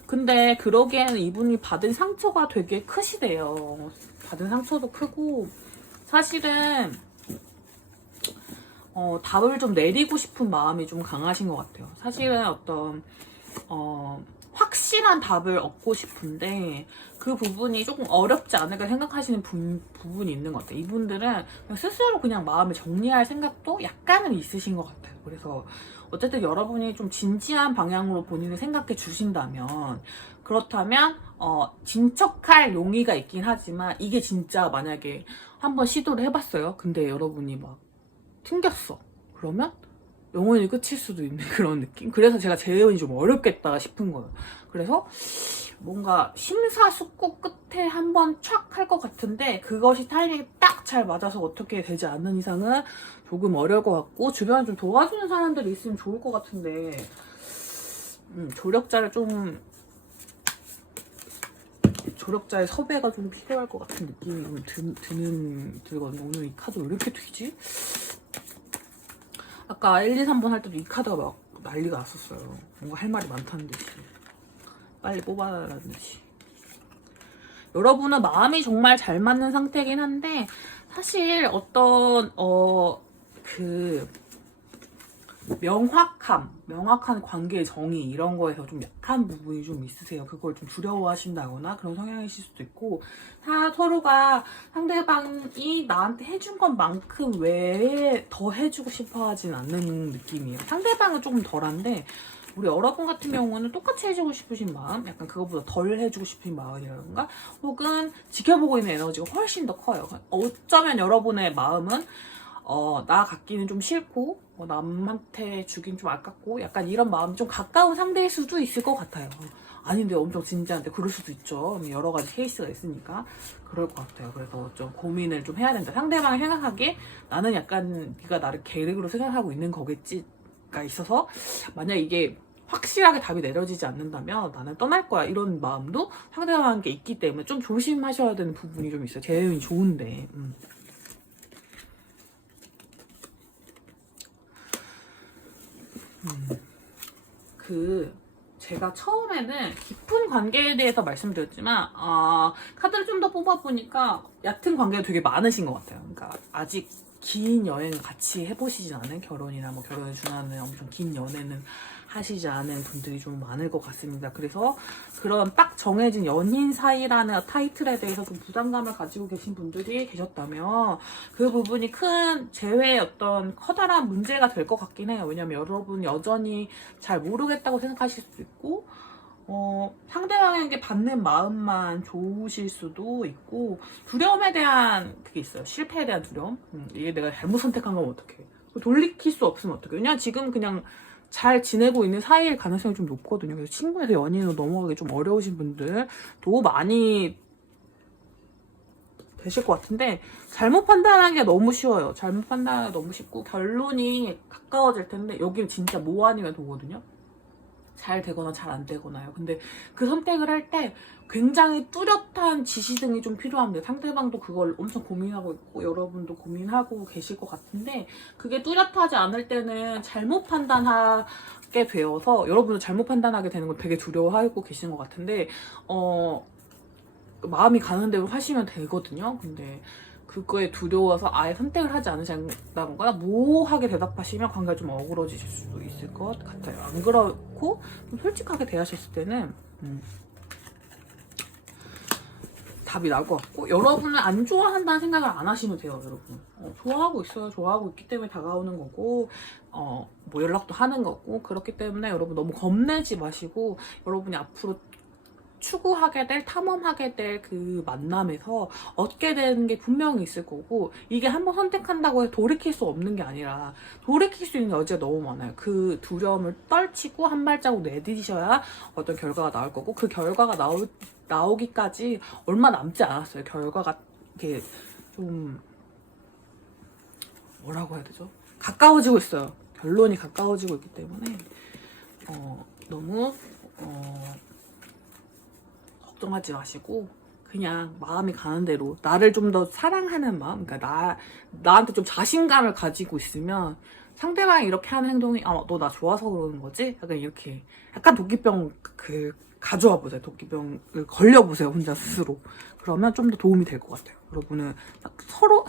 근데 그러기에는 이분이 받은 상처가 되게 크시대요. 받은 상처도 크고 사실은 답을 좀 내리고 싶은 마음이 좀 강하신 것 같아요. 사실은 어떤 확실한 답을 얻고 싶은데 그 부분이 조금 어렵지 않을까 생각하시는 부분이 있는 것 같아요. 이분들은 스스로 그냥 마음을 정리할 생각도 약간은 있으신 것 같아요. 그래서 어쨌든 여러분이 좀 진지한 방향으로 본인을 생각해 주신다면, 그렇다면 진척할 용의가 있긴 하지만 이게 진짜 만약에 한번 시도를 해봤어요. 근데 여러분이 막 튕겼어. 그러면 영원히 끝일 수도 있는 그런 느낌? 그래서 제가 재회원이 좀 어렵겠다 싶은 거예요. 그래서 뭔가 심사숙고 끝에 한번 촥 할 것 같은데 그것이 타이밍이 딱 잘 맞아서 어떻게 되지 않는 이상은 조금 어려울 것 같고, 주변에 좀 도와주는 사람들이 있으면 좋을 것 같은데 조력자의 섭외가 좀 필요할 것 같은 느낌이 들거든요. 오늘 이 카드 왜 이렇게 튀지? 아까 1, 2, 3번 할 때도 이 카드가 막 난리가 났었어요. 뭔가 할 말이 많다는 듯이. 빨리 뽑아라는 듯이. 여러분은 마음이 정말 잘 맞는 상태긴 한데 사실 어떤 명확한 관계의 정의 이런 거에서 좀 약한 부분이 좀 있으세요. 그걸 좀 두려워하신다거나 그런 성향이실 수도 있고 서로가 상대방이 나한테 해준 것만큼 외에 더 해주고 싶어 하진 않는 느낌이에요. 상대방은 조금 덜한데 우리 여러분 같은 경우는 똑같이 해주고 싶으신 마음, 약간 그것보다 덜 해주고 싶은 마음이라던가 혹은 지켜보고 있는 에너지가 훨씬 더 커요. 어쩌면 여러분의 마음은 나 갖기는 좀 싫고 남한테 주긴 좀 아깝고 약간 이런 마음이 좀 가까운 상대일 수도 있을 것 같아요. 아닌데 엄청 진지한데 그럴 수도 있죠. 여러 가지 케이스가 있으니까 그럴 것 같아요. 그래서 좀 고민을 좀 해야 된다. 상대방이 생각하기에 나는 약간 네가 나를 계획으로 생각하고 있는 거겠지가 있어서 만약 이게 확실하게 답이 내려지지 않는다면 나는 떠날 거야 이런 마음도 상대방에게 있기 때문에 좀 조심하셔야 되는 부분이 좀 있어요. 제 운이 좋은데 제가 처음에는 깊은 관계에 대해서 말씀드렸지만 카드를 좀 더 뽑아보니까 얕은 관계가 되게 많으신 것 같아요. 그러니까 아직 긴 여행을 같이 해보시지 않은 결혼이나 뭐 결혼에 준하는 엄청 긴 연애는 하시지 않은 분들이 좀 많을 것 같습니다. 그래서 그런 딱 정해진 연인 사이라는 타이틀에 대해서 좀 부담감을 가지고 계신 분들이 계셨다면 그 부분이 큰 재회의 어떤 커다란 문제가 될 것 같긴 해요. 왜냐면 여러분 여전히 잘 모르겠다고 생각하실 수도 있고 상대방에게 받는 마음만 좋으실 수도 있고 두려움에 대한 그게 있어요. 실패에 대한 두려움. 이게 내가 잘못 선택한 거면 어떡해. 돌이킬 수 없으면 어떡해. 왜냐면 지금 그냥 잘 지내고 있는 사이일 가능성이 좀 높거든요. 그래서 친구에서 연인으로 넘어가기 좀 어려우신 분들도 많이 되실 것 같은데 잘못 판단하기가 너무 쉬워요. 잘못 판단하기가 너무 쉽고 결론이 가까워질 텐데 여기는 진짜 뭐 아니면 도거든요. 잘 되거나 잘 안 되거나요. 근데 그 선택을 할 때 굉장히 뚜렷한 지시 등이 좀 필요합니다. 상대방도 그걸 엄청 고민하고 있고 여러분도 고민하고 계실 것 같은데 그게 뚜렷하지 않을 때는 잘못 판단하게 되어서 여러분도 잘못 판단하게 되는 걸 되게 두려워하고 계신 것 같은데 마음이 가는 대로 하시면 되거든요. 근데 그거에 두려워서 아예 선택을 하지 않으신다던가 모호하게 대답하시면 관계가 좀 어그러지실 수도 있을 것 같아요. 안 그렇고 좀 솔직하게 대하셨을 때는 답이 나올 것 같고 여러분은 안 좋아한다는 생각을 안 하시면 돼요. 여러분 좋아하고 있어요. 좋아하고 있기 때문에 다가오는 거고 뭐 연락도 하는 거고 그렇기 때문에 여러분 너무 겁내지 마시고 여러분이 앞으로 추구하게 될, 탐험하게 될 그 만남에서 얻게 되는 게 분명히 있을 거고 이게 한번 선택한다고 해서 돌이킬 수 없는 게 아니라 돌이킬 수 있는 여지가 너무 많아요. 그 두려움을 떨치고 한 발자국 내디디셔야 어떤 결과가 나올 거고 그 결과가 나오기까지 얼마 남지 않았어요. 결과가 이렇게 좀 뭐라고 해야 되죠? 가까워지고 있어요. 결론이 가까워지고 있기 때문에 너무 걱정하지 마시고 그냥 마음이 가는 대로 나를 좀 더 사랑하는 마음, 그러니까 나한테 좀 자신감을 가지고 있으면 상대방이 이렇게 하는 행동이 너 나 좋아서 그러는 거지? 약간 이렇게 약간 도끼병 가져와 보세요. 도끼병을 걸려보세요. 혼자 스스로. 그러면 좀 더 도움이 될 것 같아요. 여러분은 서로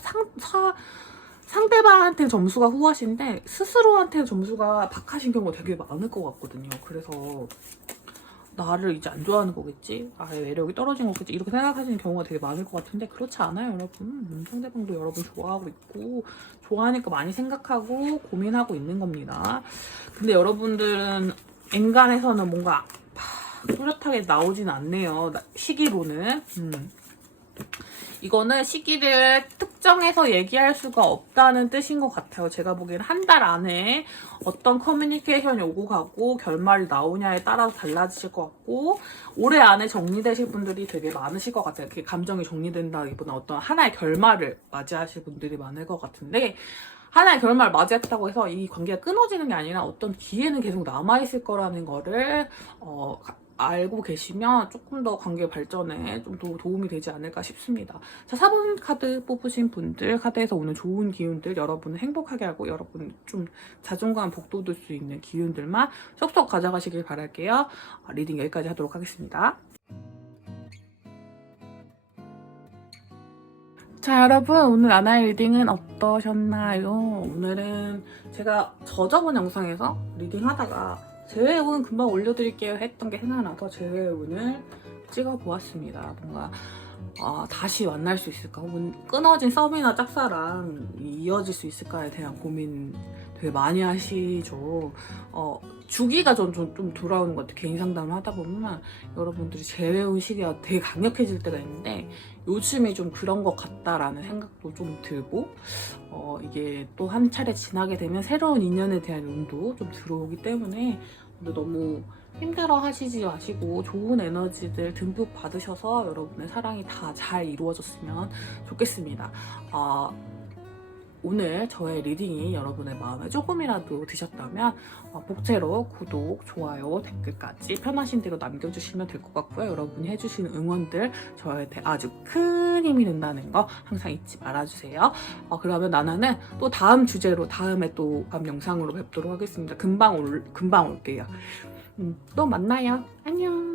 상대방한테 점수가 후하신데 스스로한테 점수가 박하신 경우가 되게 많을 것 같거든요. 그래서 나를 이제 안 좋아하는 거겠지? 아예 매력이 떨어진 거겠지? 이렇게 생각하시는 경우가 되게 많을 것 같은데 그렇지 않아요, 여러분. 상대방도 여러분 좋아하고 있고 좋아하니까 많이 생각하고 고민하고 있는 겁니다. 근데 여러분들은 인간에서는 뭔가 뚜렷하게 나오진 않네요. 시기로는. 이거는 시기를 특정해서 얘기할 수가 없다는 뜻인 것 같아요. 제가 보기엔 한 달 안에 어떤 커뮤니케이션이 오고 가고 결말이 나오냐에 따라서 달라지실 것 같고 올해 안에 정리되실 분들이 되게 많으실 것 같아요. 그게 감정이 정리된다기보다 어떤 하나의 결말을 맞이하실 분들이 많을 것 같은데 하나의 결말을 맞이했다고 해서 이 관계가 끊어지는 게 아니라 어떤 기회는 계속 남아있을 거라는 거를 알고 계시면 조금 더 관계 발전에 좀 더 도움이 되지 않을까 싶습니다. 자, 4번 카드 뽑으신 분들, 카드에서 오는 좋은 기운들, 여러분을 행복하게 하고 여러분 좀 자존감 북돋을 수 있는 기운들만 쏙쏙 가져가시길 바랄게요. 리딩 여기까지 하도록 하겠습니다. 자, 여러분, 오늘 아나의 리딩은 어떠셨나요? 오늘은 제가 저번 영상에서 리딩하다가 제외운 금방 올려드릴게요 했던 게 생각나서 제외운을 찍어보았습니다. 뭔가 다시 만날 수 있을까? 혹은 끊어진 썸이나 짝사랑 이어질 수 있을까에 대한 고민 되게 많이 하시죠. 주기가 좀 돌아오는 것 같아요. 개인 상담을 하다 보면 여러분들이 재회운 시기가 되게 강력해질 때가 있는데 요즘이 좀 그런 것 같다라는 생각도 좀 들고 이게 또 한 차례 지나게 되면 새로운 인연에 대한 운도 좀 들어오기 때문에 너무 힘들어 하시지 마시고 좋은 에너지들 듬뿍 받으셔서 여러분의 사랑이 다 잘 이루어졌으면 좋겠습니다. 오늘 저의 리딩이 여러분의 마음에 조금이라도 드셨다면 복제로 구독, 좋아요, 댓글까지 편하신 대로 남겨주시면 될 것 같고요. 여러분이 해주시는 응원들 저한테 아주 큰 힘이 된다는 거 항상 잊지 말아주세요. 그러면 나나는 또 다음 주제로 다음에 또 다음 영상으로 뵙도록 하겠습니다. 금방 올게요. 또 만나요. 안녕.